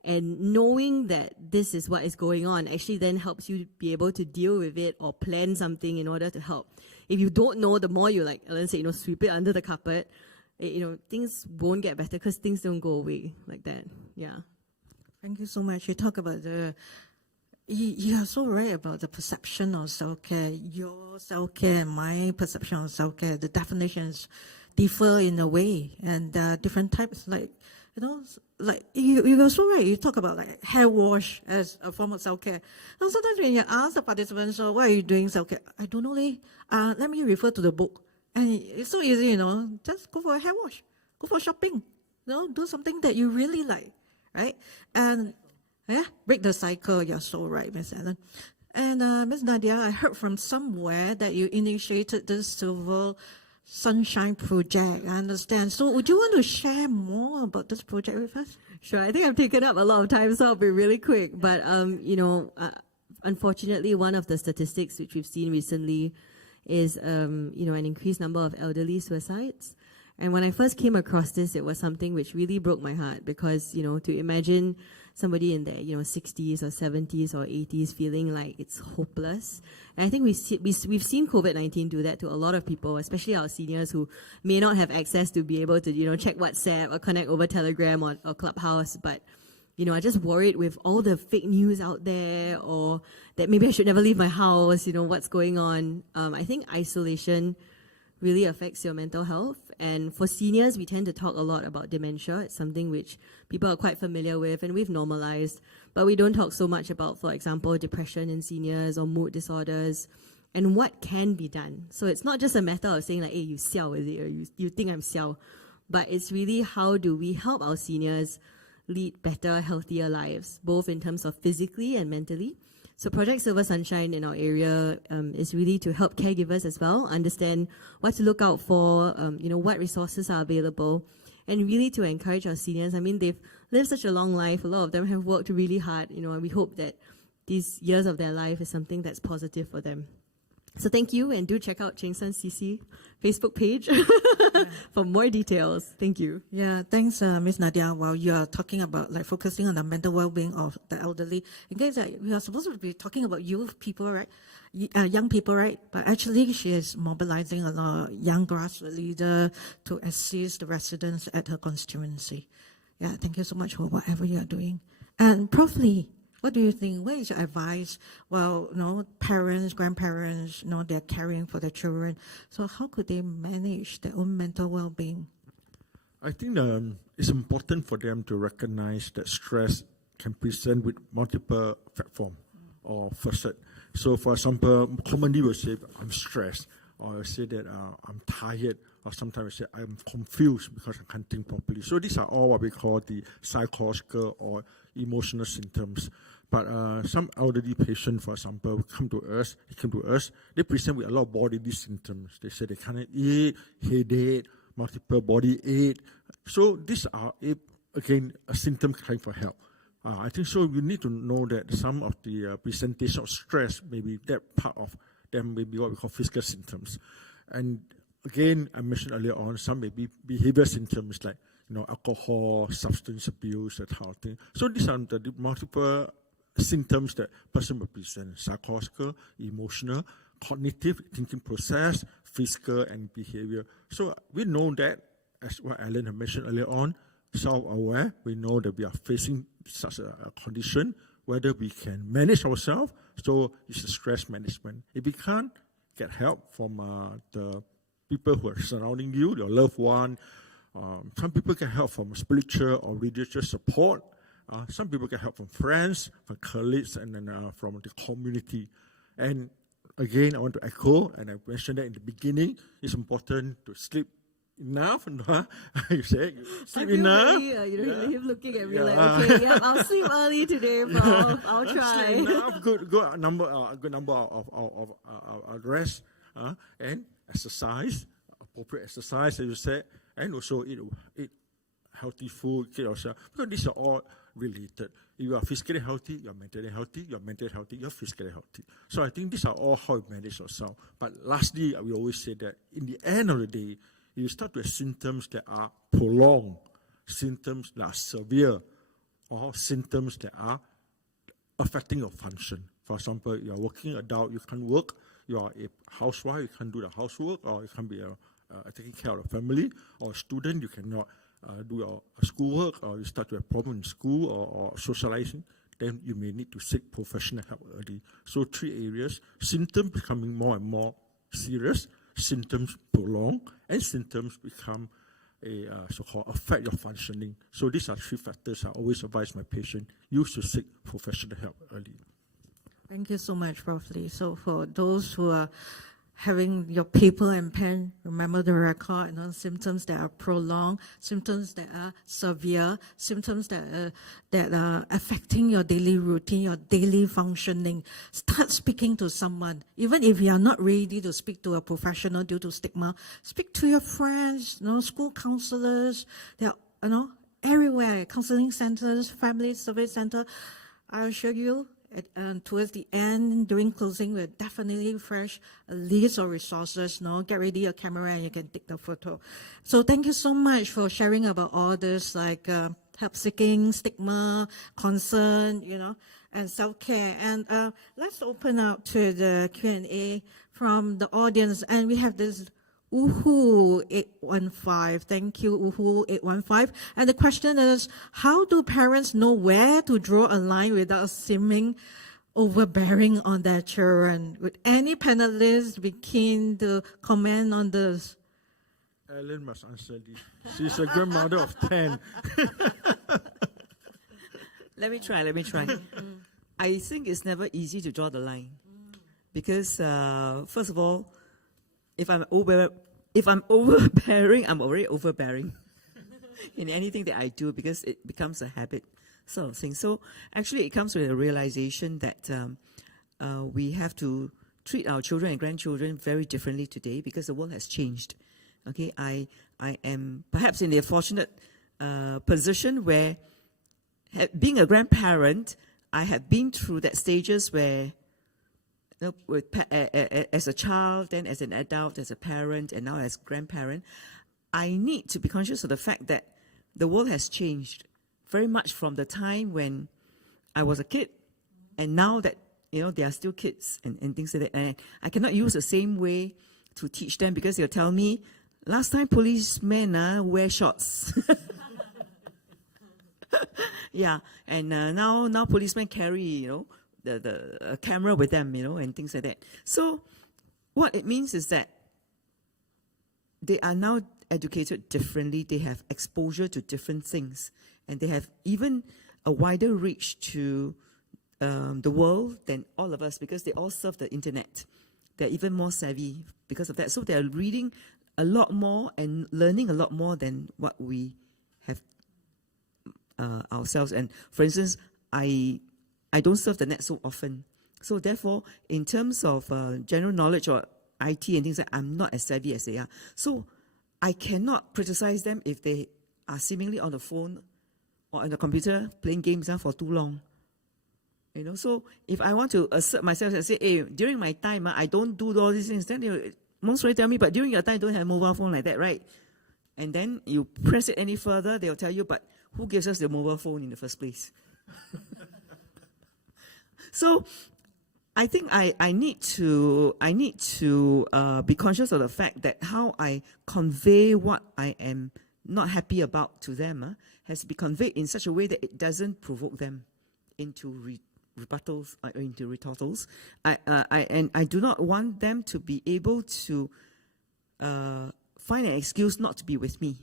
And knowing that this is what is going on actually then helps you be able to deal with it or plan something in order to help. If you don't know, the more you, like Ellen said, sweep it under the carpet, things won't get better because things don't go away like that. Yeah. Thank you so much. You talk about you are so right about the perception of self-care. Your self-care and my perception of self-care, the definitions differ in a way, and there are different types. Like, like you are so right. You talk about like hair wash as a form of self-care. And sometimes when you ask the participants, so why are you doing self-care? I don't know, let me refer to the book. And it's so easy, just go for a hair wash, go for shopping, do something that you really like, right? And break the cycle. You're so right, Ms. Ellen. And Ms. Nadia, I heard from somewhere that you initiated this Silver Sunshine project. I understand. So would you want to share more about this project with us? Sure. I think I've taken up a lot of time, so I'll be really quick. But, unfortunately, one of the statistics which we've seen recently is, an increased number of elderly suicides. And when I first came across this, it was something which really broke my heart because, to imagine somebody in their, 60s or 70s or 80s feeling like it's hopeless. And I think we've seen COVID-19 do that to a lot of people, especially our seniors who may not have access to be able to, check WhatsApp or connect over Telegram or Clubhouse, but I just worried with all the fake news out there, or that maybe I should never leave my house, what's going on. I think isolation really affects your mental health. And for seniors, we tend to talk a lot about dementia. It's something which people are quite familiar with and we've normalized. But we don't talk so much about, for example, depression in seniors or mood disorders and what can be done. So it's not just a matter of saying like, hey, you xiao, is it? Or you think I'm xiao. But it's really how do we help our seniors lead better, healthier lives, both in terms of physically and mentally. So Project Silver Sunshine in our area is really to help caregivers as well understand what to look out for, what resources are available, and really to encourage our seniors. I mean, they've lived such a long life. A lot of them have worked really hard, and we hope that these years of their life is something that's positive for them. So thank you, and do check out 𝗃𝗃𝗃 CC Facebook page for more details. Thank you. Yeah, thanks, Ms. Nadia. While you are talking about like focusing on the mental well-being of the elderly, in case we are supposed to be talking about youth people, right? Young people, right? But actually, she is mobilizing a lot of young grassroots leaders to assist the residents at her constituency. Yeah, thank you so much for whatever you are doing. And Prof. Lee, what do you think? What is your advice? Well, parents, grandparents, they're caring for their children. So how could they manage their own mental well-being? I think it's important for them to recognize that stress can present with multiple forms or facets. So, for example, commonly we'll say, I'm stressed, or I'll say that I'm tired, or sometimes I say I'm confused because I can't think properly. So these are all what we call the psychological or emotional symptoms. But some elderly patient, for example, came to us, they present with a lot of bodily symptoms. They say they cannot eat, headache, multiple body ache. So these are, again, a symptom crying for help. I think so you need to know that some of the presentation of stress, maybe that part of them may be what we call physical symptoms. And again, I mentioned earlier on, some may be behavior symptoms like, alcohol, substance abuse, that kind of thing. So these are the multiple symptoms that person will present: psychological, emotional, cognitive, thinking process, physical, and behavior. So we know that, as what Alan had mentioned earlier on, self-aware, we know that we are facing such a condition, whether we can manage ourselves. So it's a stress management. If we can't get help from the people who are surrounding you, your loved one, some people get help from spiritual or religious support. Some people get help from friends, from colleagues, and then from the community. And again, I want to echo, and I mentioned that in the beginning, it's important to sleep enough. You say, sleep enough. Him looking at me like, okay, yeah, I'll sleep early today, Prof. I'll try. Sleep enough, good number of rest, and exercise, appropriate exercise, as you said, and also eat healthy food, keep yourself, because these are all related. If you are physically healthy, you're mentally healthy, you're mentally healthy, you're physically healthy. So I think these are all how you manage yourself. But lastly, we always say that in the end of the day, you start with symptoms that are prolonged, symptoms that are severe, or symptoms that are affecting your function. For example, you're a working adult, you can't work, you are a housewife, you can't do the housework, or you can't be taking care of the family, or a student, you cannot do your schoolwork, or you start to have problem in school or socializing, then you may need to seek professional help early. So 3 areas: symptoms becoming more and more serious, symptoms prolong, and symptoms become a so-called affect your functioning. So these are 3 factors I always advise my patient: you should seek professional help early. Thank you so much, Prof. Lee. So for those who are having your paper and pen, remember the record, symptoms that are prolonged, symptoms that are severe, symptoms that are affecting your daily routine, your daily functioning. Start speaking to someone. Even if you are not ready to speak to a professional due to stigma, speak to your friends, school counselors. They are, everywhere, counseling centers, family service center. I'll show you. Towards the end, during closing, we'll definitely refresh a list of resources. Get ready your camera and you can take the photo. So thank you so much for sharing about all this, like help seeking, stigma, concern, and self-care. And let's open up to the Q&A from the audience. And we have this 𝗬𝗃𝗃815. Thank you, 𝗬𝗃𝗃815. And the question is, how do parents know where to draw a line without seeming overbearing on their children? Would any panelists be keen to comment on this? Ellen must answer this. She's a grandmother of 10. Let me try. I think it's never easy to draw the line. Because, first of all, if I'm overbearing, I'm already overbearing in anything that I do, because it becomes a habit sort of thing. So actually it comes with a realization that we have to treat our children and grandchildren very differently today, because the world has changed. Okay, I am perhaps in the fortunate position where, being a grandparent, I have been through that stages where, as a child, then as an adult, as a parent, and now as grandparent, I need to be conscious of the fact that the world has changed very much from the time when I was a kid, and now that they are still kids and things like that. And I cannot use the same way to teach them, because they'll tell me, last time policemen wear shorts. Yeah, and now policemen carry the camera with them, and things like that. So what it means is that they are now educated differently. They have exposure to different things, and they have even a wider reach to the world than all of us, because they all surf the internet. They're even more savvy because of that. So they're reading a lot more and learning a lot more than what we have ourselves. And for instance, I I don't surf the net so often. So therefore, in terms of general knowledge or IT and things like that, I'm not as savvy as they are. So I cannot criticize them if they are seemingly on the phone or on the computer playing games for too long. You know, so if I want to assert myself and say, hey, during my time, I don't do all these things, then they most likely tell me, but during your time, don't have a mobile phone like that, right? And then you press it any further, they'll tell you, but who gives us the mobile phone in the first place? So I think I need to be conscious of the fact that how I convey what I am not happy about to them has to be conveyed in such a way that it doesn't provoke them into rebuttals or into retortals. And I do not want them to be able to find an excuse not to be with me,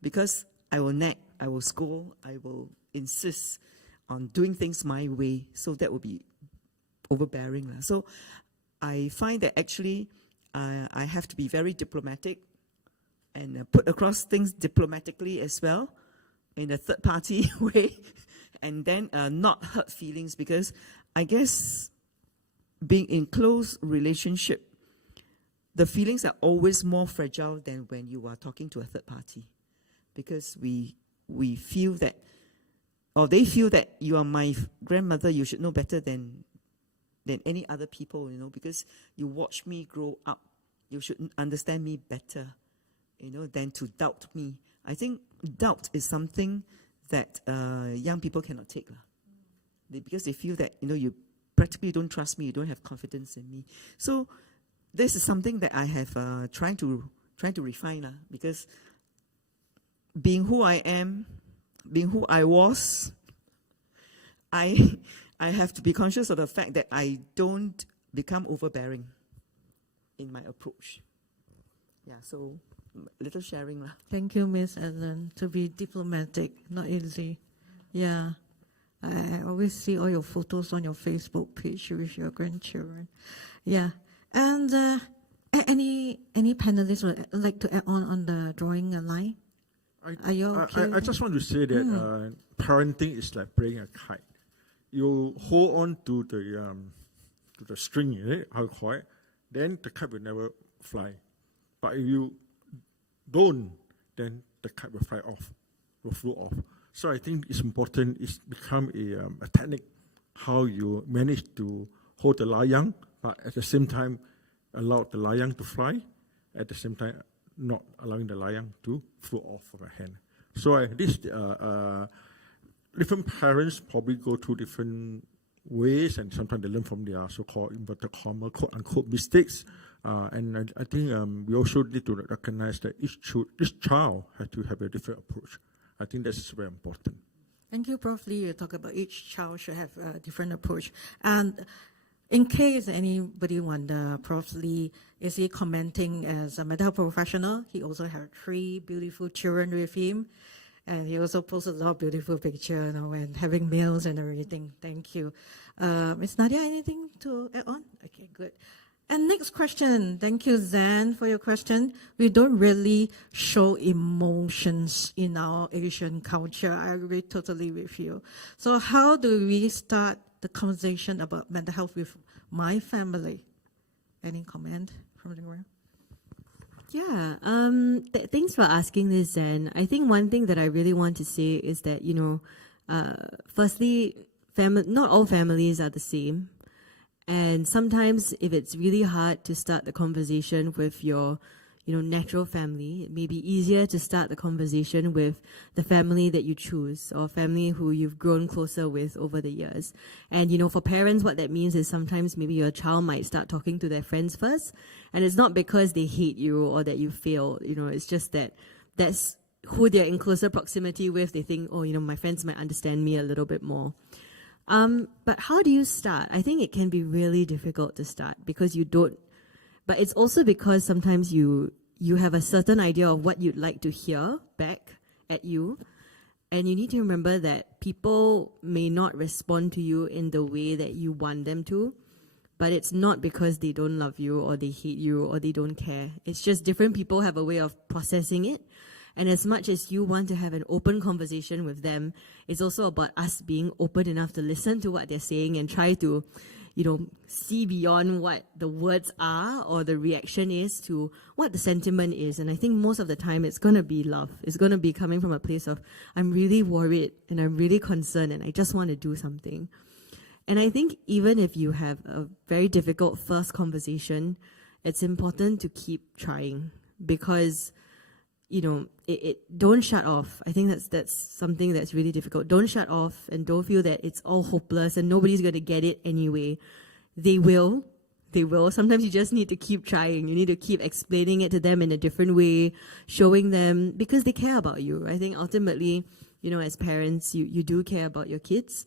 because I will nag, I will scold, I will insist on doing things my way. So that will be overbearing. So I find that actually I have to be very diplomatic and put across things diplomatically as well, in a third party way, and then not hurt feelings, because I guess being in close relationship, the feelings are always more fragile than when you are talking to a third party, because we feel that, or they feel that you are my grandmother, you should know better than any other people, you know, because you watch me grow up, you should understand me better, you know, than to doubt me. I think doubt is something that young people cannot take, because they feel that, you know, you practically don't trust me, you don't have confidence in me. So this is something that I have trying to refine, because being who I am, being who I was, I have to be conscious of the fact that I don't become overbearing in my approach. Yeah, so little sharing. Thank you, Miss Ellen. To be diplomatic, not easy. Yeah. I always see all your photos on your Facebook page with your grandchildren. Yeah. And any panelists would like to add on the drawing line? Are you okay? I just want to say that parenting is like playing a kite. You hold on to the string, how you call it, then the kite will never fly. But if you don't, then the kite will fly off, will flew off. So I think it's important, it's become a technique, how you manage to hold the layang, but at the same time allow the layang to fly, at the same time not allowing the layang to flew off of a hand. So different parents probably go through different ways, and sometimes they learn from their so-called inverted comma, quote-unquote mistakes. And I think we also need to recognize that each child has to have a different approach. I think that's very important. Thank you, Prof. Lee. You talk about each child should have a different approach. And in case anybody wonder, Prof. Lee, is he commenting as a mental health professional? He also has 3 beautiful children with him. And he also posts a lot of beautiful pictures, you know, and having meals and everything. Thank you. Ms. Nadia, anything to add on? Okay, good. And next question. Thank you, Zan, for your question. We don't really show emotions in our Asian culture. I agree totally with you. So how do we start the conversation about mental health with my family? Any comment from the room? Yeah, thanks for asking this, Zen. I think one thing that I really want to say is that, you know, firstly, not all families are the same. And sometimes if it's really hard to start the conversation with your, you know, natural family, it may be easier to start the conversation with the family that you choose, or family who you've grown closer with over the years. And, you know, for parents, what that means is sometimes maybe your child might start talking to their friends first. And it's not because they hate you or that you failed, you know, it's just that that's who they're in closer proximity with. They think, oh, you know, my friends might understand me a little bit more. But how do you start? I think it can be really difficult to start because you don't, but it's also because sometimes you have a certain idea of what you'd like to hear back at you. And you need to remember that people may not respond to you in the way that you want them to, but it's not because they don't love you or they hate you or they don't care. It's just different people have a way of processing it. And as much as you want to have an open conversation with them, it's also about us being open enough to listen to what they're saying and try to, see beyond what the words are or the reaction is to what the sentiment is. And I think most of the time it's going to be love. It's going to be coming from a place of, I'm really worried and I'm really concerned and I just want to do something. And I think even if you have a very difficult first conversation, it's important to keep trying because, don't shut off. I think that's something that's really difficult. Don't shut off and don't feel that it's all hopeless and nobody's going to get it anyway. They will. Sometimes you just need to keep trying. You need to keep explaining it to them in a different way, showing them because they care about you. I think ultimately, as parents, you do care about your kids.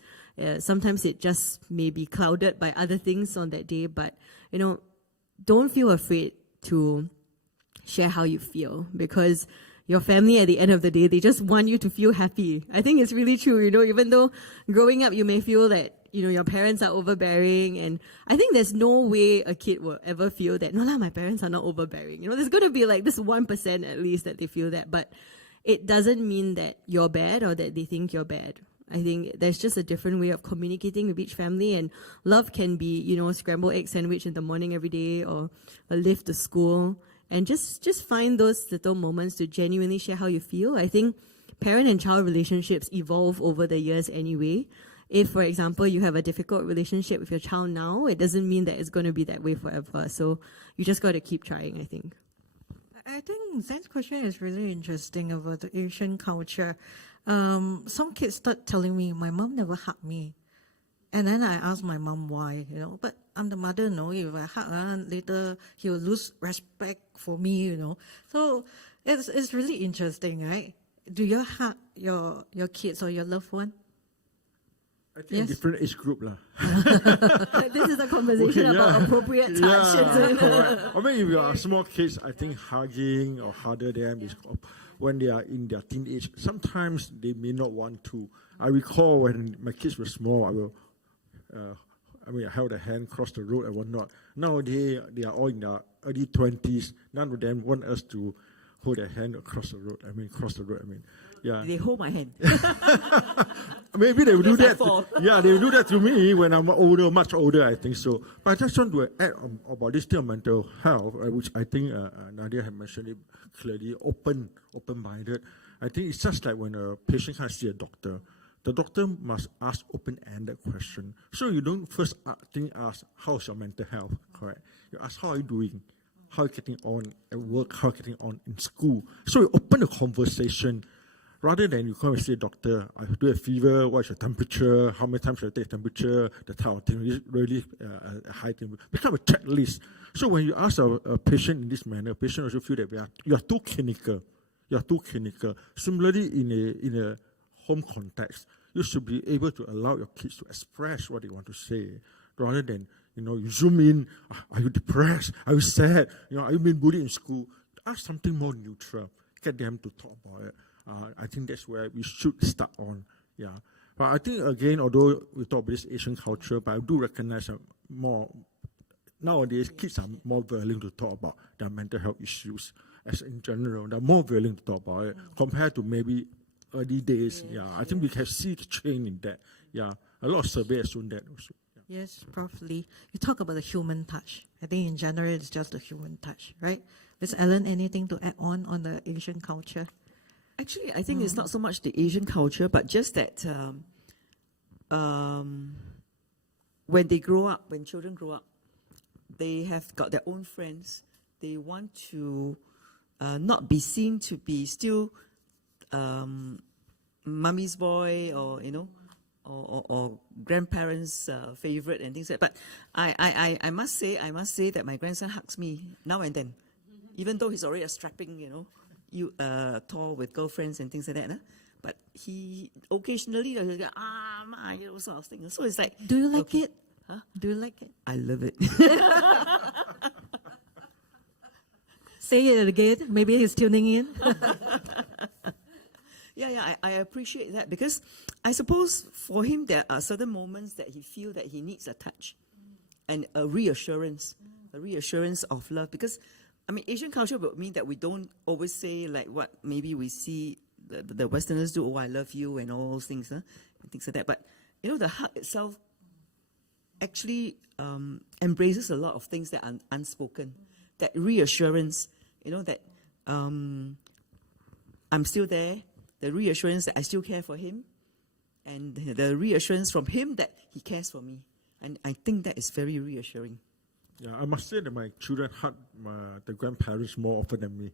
Sometimes it just may be clouded by other things on that day, but, don't feel afraid to share how you feel because your family at the end of the day, they just want you to feel happy. I think it's really true, even though growing up you may feel that, your parents are overbearing, and I think there's no way a kid will ever feel that, my parents are not overbearing. There's going to be like this 1% at least that they feel that, but it doesn't mean that you're bad or that they think you're bad. I think there's just a different way of communicating with each family, and love can be, scrambled egg sandwich in the morning every day or a lift to school. And just find those little moments to genuinely share how you feel. I think parent and child relationships evolve over the years anyway. If, for example, you have a difficult relationship with your child now, it doesn't mean that it's going to be that way forever. So you just got to keep trying, I think. I think Zan's question is really interesting about the Asian culture. Some kids start telling me, my mom never hugged me. And then I asked my mom why, but I'm the mother, if I hug later he will lose respect for me, So it's really interesting, right? Do you hug your kids or your loved one? I think different age group lah. This is a conversation about appropriate touch. Correct. I mean, if you are small kids, I think hugging or huddle them is when they are in their teenage. Sometimes they may not want to. I recall when my kids were small, I held a hand, crossed the road and whatnot. Nowadays, they are all in their early 20s. None of them want us to hold their hand across the road. Yeah. They hold my hand. Maybe they will do that. They will do that to me when I'm older, much older, I think so. But I just want to add about this thing of mental health, which I think Nadia had mentioned it clearly, open-minded. I think it's just like when a patient can't see a doctor. The doctor must ask open-ended question. So you don't first ask, how's your mental health, correct? You ask, how are you doing? How are you getting on at work? How are you getting on in school? So you open the conversation rather than you come and say, doctor, I do have fever, what's your temperature? How many times should I take temperature? The type of thing, really a high temperature. Become a checklist. So when you ask a patient in this manner, a patient also feel that you are too clinical. You are too clinical. Similarly, in a home context, you should be able to allow your kids to express what they want to say, rather than, you zoom in, are you depressed? Are you sad? Are you being bullied in school? Ask something more neutral. Get them to talk about it. I think that's where we should start on. Yeah. But I think, again, although we talk about this Asian culture, but I do recognize more, nowadays, kids are more willing to talk about their mental health issues. As in general, they're more willing to talk about it compared to maybe early days. I think we can see the change in that. A lot of surveys have shown that also. Yes, Prof. Lee. You talk about the human touch. I think in general it's just the human touch, right? Ms. Ellen, anything to add on the Asian culture? Actually, I think it's not so much the Asian culture, but just that when they grow up, when children grow up, they have got their own friends. They want to not be seen to be still mummy's boy or or grandparents' favorite and things like that. But I must say that my grandson hugs me now and then, even though he's already a strapping, tall with girlfriends and things like that. But he occasionally does sort of thing. So it's like, do you like it? Huh? Do you like it? I love it. Say it again. Maybe he's tuning in. I appreciate that, because I suppose for him there are certain moments that he feels that he needs a touch and a reassurance of love, because I mean, Asian culture would mean that we don't always say like what maybe we see the Westerners do, oh, I love you, and all those things, and things like that. But, you know, the hug itself actually embraces a lot of things that are unspoken. That reassurance, you know, that I'm still there, the reassurance that I still care for him, and the reassurance from him that he cares for me. And I think that is very reassuring. Yeah, I must say that my children hug the grandparents more often than me.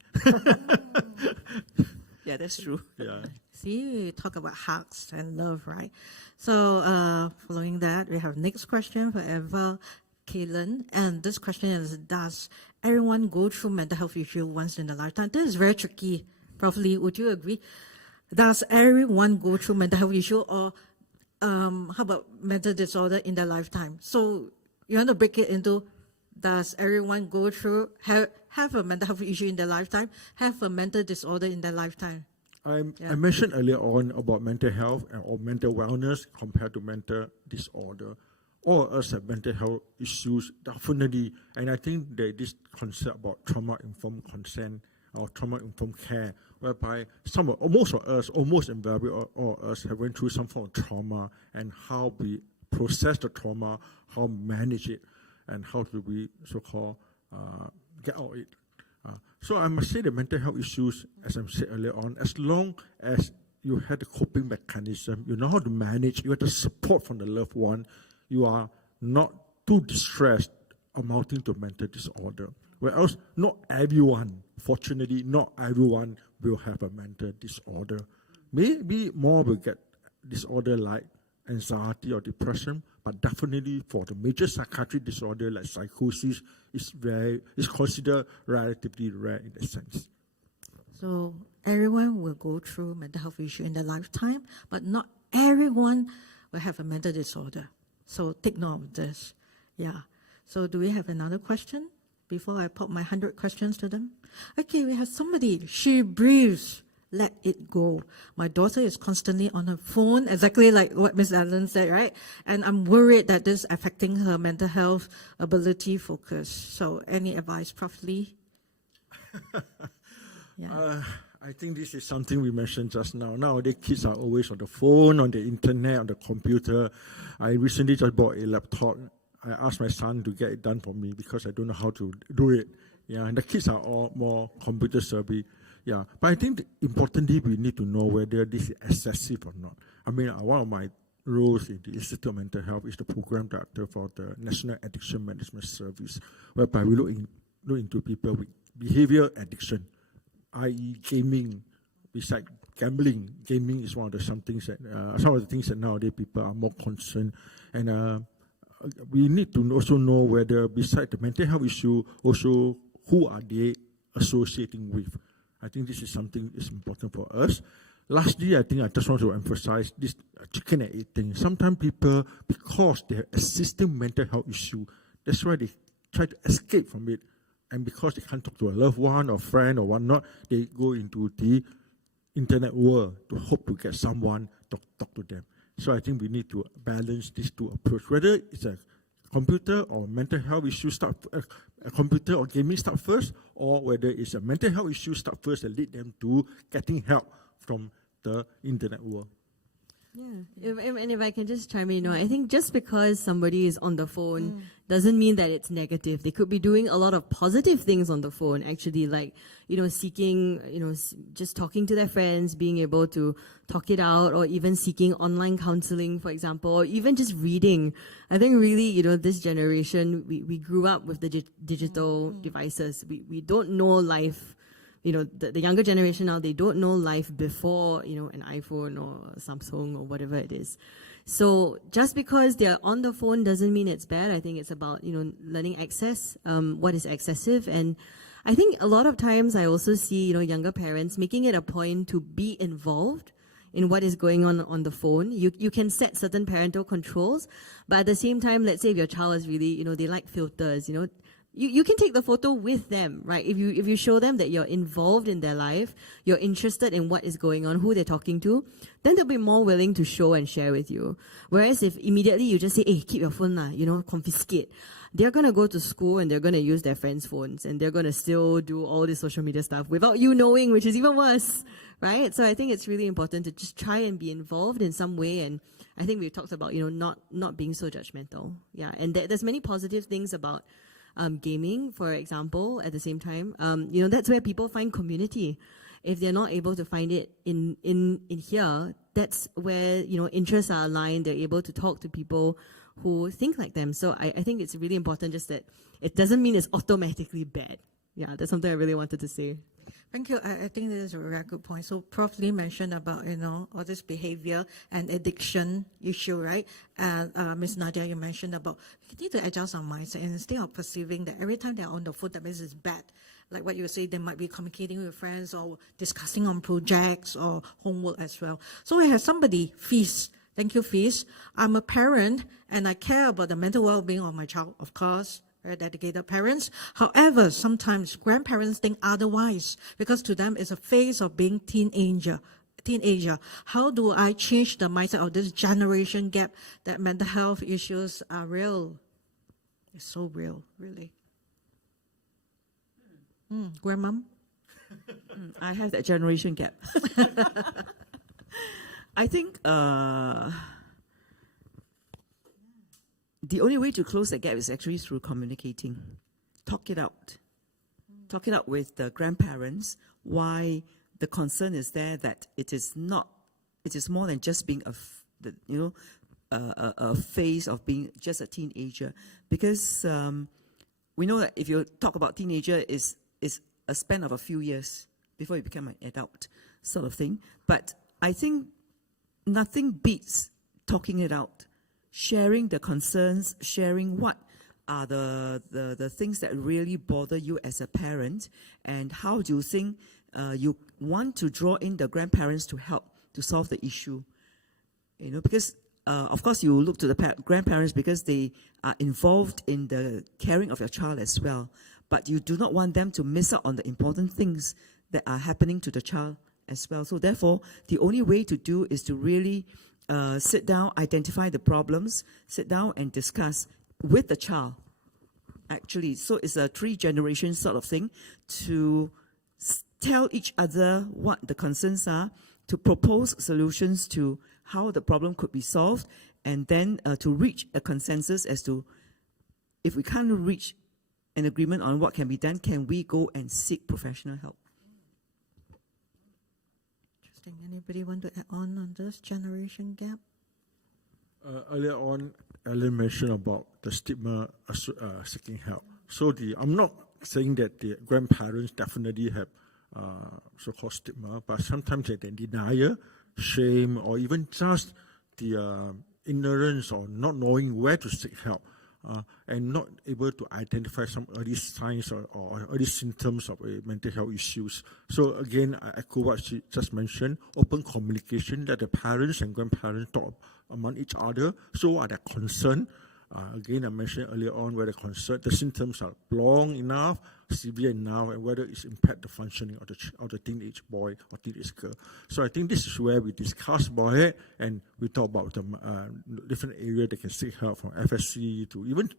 Yeah, that's true. Yeah. See, we talk about hugs and love, right? So following that, we have next question for 𝗂𝗃𝗲𝗄. And this question is, does everyone go through mental health issue once in a lifetime? This is very tricky. Prof. Lee, would you agree? Does everyone go through mental health issue, or how about mental disorder in their lifetime? So you want to break it into, does everyone go through, have a mental health issue in their lifetime, have a mental disorder in their lifetime? I mentioned earlier on about mental health or mental wellness compared to mental disorder. All of us have mental health issues, definitely. And I think that this concept about trauma-informed consent or trauma-informed care, whereby most of us, almost invariably all of us have went through some form of trauma, and how we process the trauma, how we manage it, and how do we so-called get out of it. So I must say the mental health issues, as I said earlier on, as long as you had the coping mechanism, you know how to manage, you have the support from the loved one, you are not too distressed amounting to mental disorder. Whereas not everyone, fortunately, not everyone will have a mental disorder. Maybe more will get disorder like anxiety or depression, but definitely for the major psychiatric disorder like psychosis, is considered relatively rare in a sense. So everyone will go through mental health issue in their lifetime, but not everyone will have a mental disorder. So take note of this. Yeah. So do we have another question before I pop my 100 questions to them? Okay, we have somebody. She breathes. Let it go. My daughter is constantly on her phone, exactly like what Ms. Allen said, right? And I'm worried that this is affecting her mental health, ability, focus. So any advice, Prof. Lee? Yeah. I think this is something we mentioned just now. Nowadays, kids are always on the phone, on the internet, on the computer. I recently just bought a laptop. I asked my son to get it done for me because I don't know how to do it. Yeah, and the kids are all more computer savvy. Yeah, but I think importantly, we need to know whether this is excessive or not. I mean, one of my roles in the Institute of Mental Health is the program director for the National Addiction Management Service, whereby we look into people with behavior addiction, i.e. gaming. Besides gambling, gaming is one of the some of the things that nowadays people are more concerned. And we need to also know whether, besides the mental health issue, also who are they associating with. I think this is something that's important for us. Lastly, I think I just want to emphasize this chicken and egg thing. Sometimes people, because they have existing mental health issue, that's why they try to escape from it. And because they can't talk to a loved one or friend or whatnot, they go into the internet world to hope to get someone to talk to them. So I think we need to balance these two approaches. Whether it's a computer or mental health issue a computer or gaming start first, or whether it's a mental health issue start first and lead them to getting help from the internet world. Yeah, and if I can just chime in, I think just because somebody is on the phone doesn't mean that it's negative. They could be doing a lot of positive things on the phone, actually, like, seeking, just talking to their friends, being able to talk it out, or even seeking online counseling, for example, or even just reading. I think really, this generation, we grew up with the digital devices. We don't know life. The younger generation now, they don't know life before, an iPhone or Samsung or whatever it is. So just because they're on the phone doesn't mean it's bad. I think it's about, learning access, what is excessive. And I think a lot of times I also see, younger parents making it a point to be involved in what is going on the phone. You can set certain parental controls, but at the same time, let's say if your child is really, they like filters, you can take the photo with them, right? If you show them that you're involved in their life, you're interested in what is going on, who they're talking to, then they'll be more willing to show and share with you. Whereas if immediately you just say, hey, keep your phone lah, confiscate, they're going to go to school and they're going to use their friends' phones and they're going to still do all this social media stuff without you knowing, which is even worse, right? So I think it's really important to just try and be involved in some way. And I think we talked about, not being so judgmental. Yeah, and there's many positive things about gaming, for example, at the same time. That's where people find community. If they're not able to find it in here, that's where, interests are aligned. They're able to talk to people who think like them. So I think it's really important just that it doesn't mean it's automatically bad. Yeah, that's something I really wanted to say. Thank you. I think this is a very good point. So Prof. Lee mentioned about, all this behavior and addiction issue, right? And Ms. Nadia, you mentioned about you need to adjust our mindset and instead of perceiving that every time they're on the phone, that means it's bad. Like what you say, they might be communicating with friends or discussing on projects or homework as well. So we have somebody, Feast. Thank you, Feast. I'm a parent and I care about the mental well-being of my child, of course. Very dedicated parents. However, sometimes grandparents think otherwise because to them it's a phase of being teenager. How do I change the mindset of this generation gap that mental health issues are real? It's so real, really. Grandmom? I have that generation gap. I think the only way to close that gap is actually through communicating. Talk it out. Talk it out with the grandparents why the concern is there that it is more than just being a phase of being just a teenager. Because we know that if you talk about teenager is a span of a few years before you become an adult sort of thing. But I think nothing beats talking it out. Sharing the concerns, sharing what are the things that really bother you as a parent, and how do you think you want to draw in the grandparents to help to solve the issue. Because of course you look to the grandparents because they are involved in the caring of your child as well, but you do not want them to miss out on the important things that are happening to the child as well. So therefore, the only way to do is to really sit down, identify the problems, sit down and discuss with the child, actually. So it's a 3-generation sort of thing to tell each other what the concerns are, to propose solutions to how the problem could be solved, and then to reach a consensus as to if we can't reach an agreement on what can be done, can we go and seek professional help? Anybody want to add on this generation gap? Earlier on, Ellen mentioned about the stigma seeking help. So I'm not saying that the grandparents definitely have so-called stigma, but sometimes they're in denial, shame, or even just the ignorance or not knowing where to seek help. And not able to identify some early signs or early symptoms of mental health issues. So again, I echo what she just mentioned, open communication, that the parents and grandparents talk among each other. So are their concern. Again, I mentioned earlier on whether the symptoms are long enough, severe enough, and whether it's impact the functioning of the teenage boy or teenage girl. So I think this is where we discuss about it, and we talk about the different areas they can seek help, from FSC to even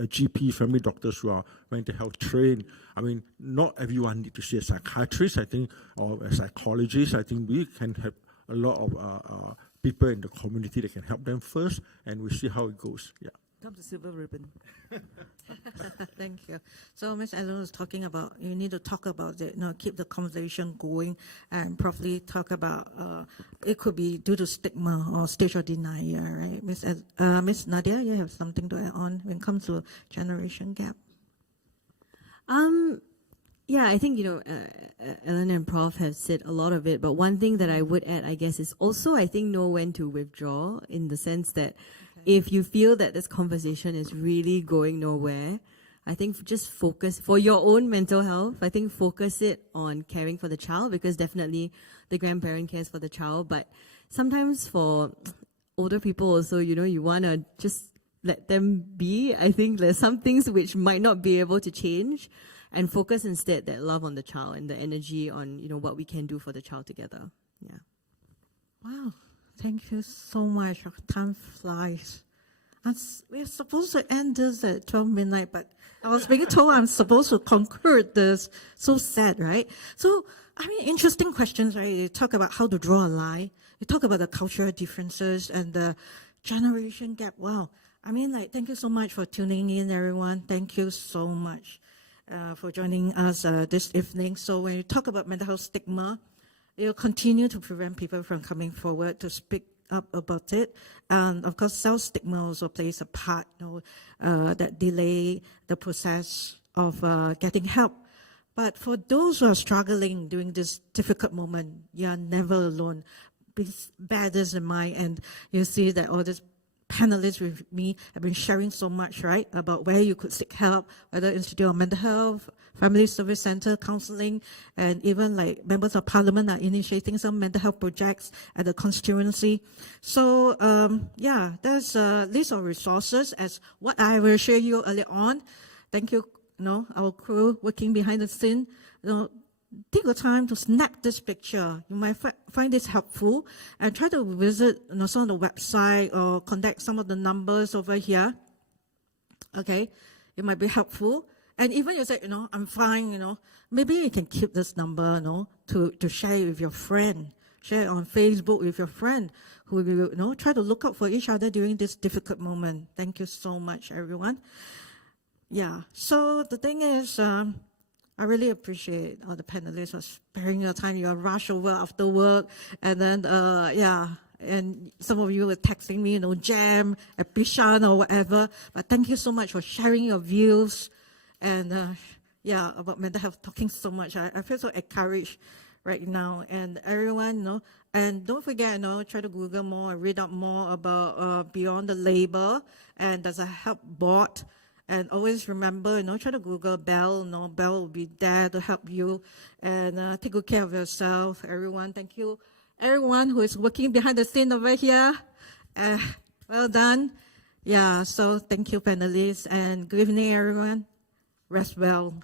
GP, family doctors who are mental health trained. I mean, not everyone needs to see a psychiatrist, I think, or a psychologist. I think we can have a lot of people in the community that can help them first, and we see how it goes. Yeah. Come to silver ribbon. Thank you. So Ms. Ellen was talking about you need to talk about it, keep the conversation going, and probably talk about it could be due to stigma or stage of denial, right? Ms. Nadia, you have something to add on when it comes to generation gap? Yeah, I think, Ellen and Prof have said a lot of it, but one thing that I would add, I guess, is also, I think, know when to withdraw, in the sense that if you feel that this conversation is really going nowhere, I think just focus, for your own mental health, I think focus it on caring for the child, because definitely the grandparent cares for the child, but sometimes for older people also, you want to just let them be. I think there's some things which might not be able to change, and focus instead that love on the child and the energy on, you know, what we can do for the child together. Yeah. Wow, thank you so much. Time flies. We're supposed to end this at 12 midnight, but I was being told I'm supposed to conclude this. So sad, right? So, I mean, interesting questions, right? You talk about how to draw a line. You talk about the cultural differences and the generation gap. Wow. I mean, like, thank you so much for tuning in, everyone. Thank you so much for joining us this evening. So when you talk about mental health stigma, it'll continue to prevent people from coming forward to speak up about it. And of course, self-stigma also plays a part, you know, that delay the process of getting help. But for those who are struggling during this difficult moment, you are never alone. Bear this in mind, and you see that all these panelists with me have been sharing so much, right, about where you could seek help, whether Institute of Mental Health, Family Service Center, counseling, and even like members of parliament are initiating some mental health projects at the constituency. So yeah, there's a list of resources as what I will share you earlier on. Thank you, our crew working behind the scene. Take the time to snap this picture. You might find this helpful, and try to visit some of the website or contact some of the numbers over here. Okay, it might be helpful. And even you say, I'm fine, maybe you can keep this number, to share it with your friend. Share it on Facebook with your friend who will, try to look out for each other during this difficult moment. Thank you so much, everyone. Yeah, so the thing is, I really appreciate all the panelists for sparing your time. You are rushed over after work, and then, yeah, and some of you were texting me, jam at Bishan or whatever. But thank you so much for sharing your views, and yeah, about mental health, talking so much. I feel so encouraged right now, and everyone, and don't forget, try to Google more and read up more about Beyond the Label, and there's a help board. And always remember, try to Google 𝗏. 𝗏 will be there to help you. And take good care of yourself, everyone. Thank you, everyone who is working behind the scene over here. Well done. Yeah, so thank you, panelists. And good evening, everyone. Rest well.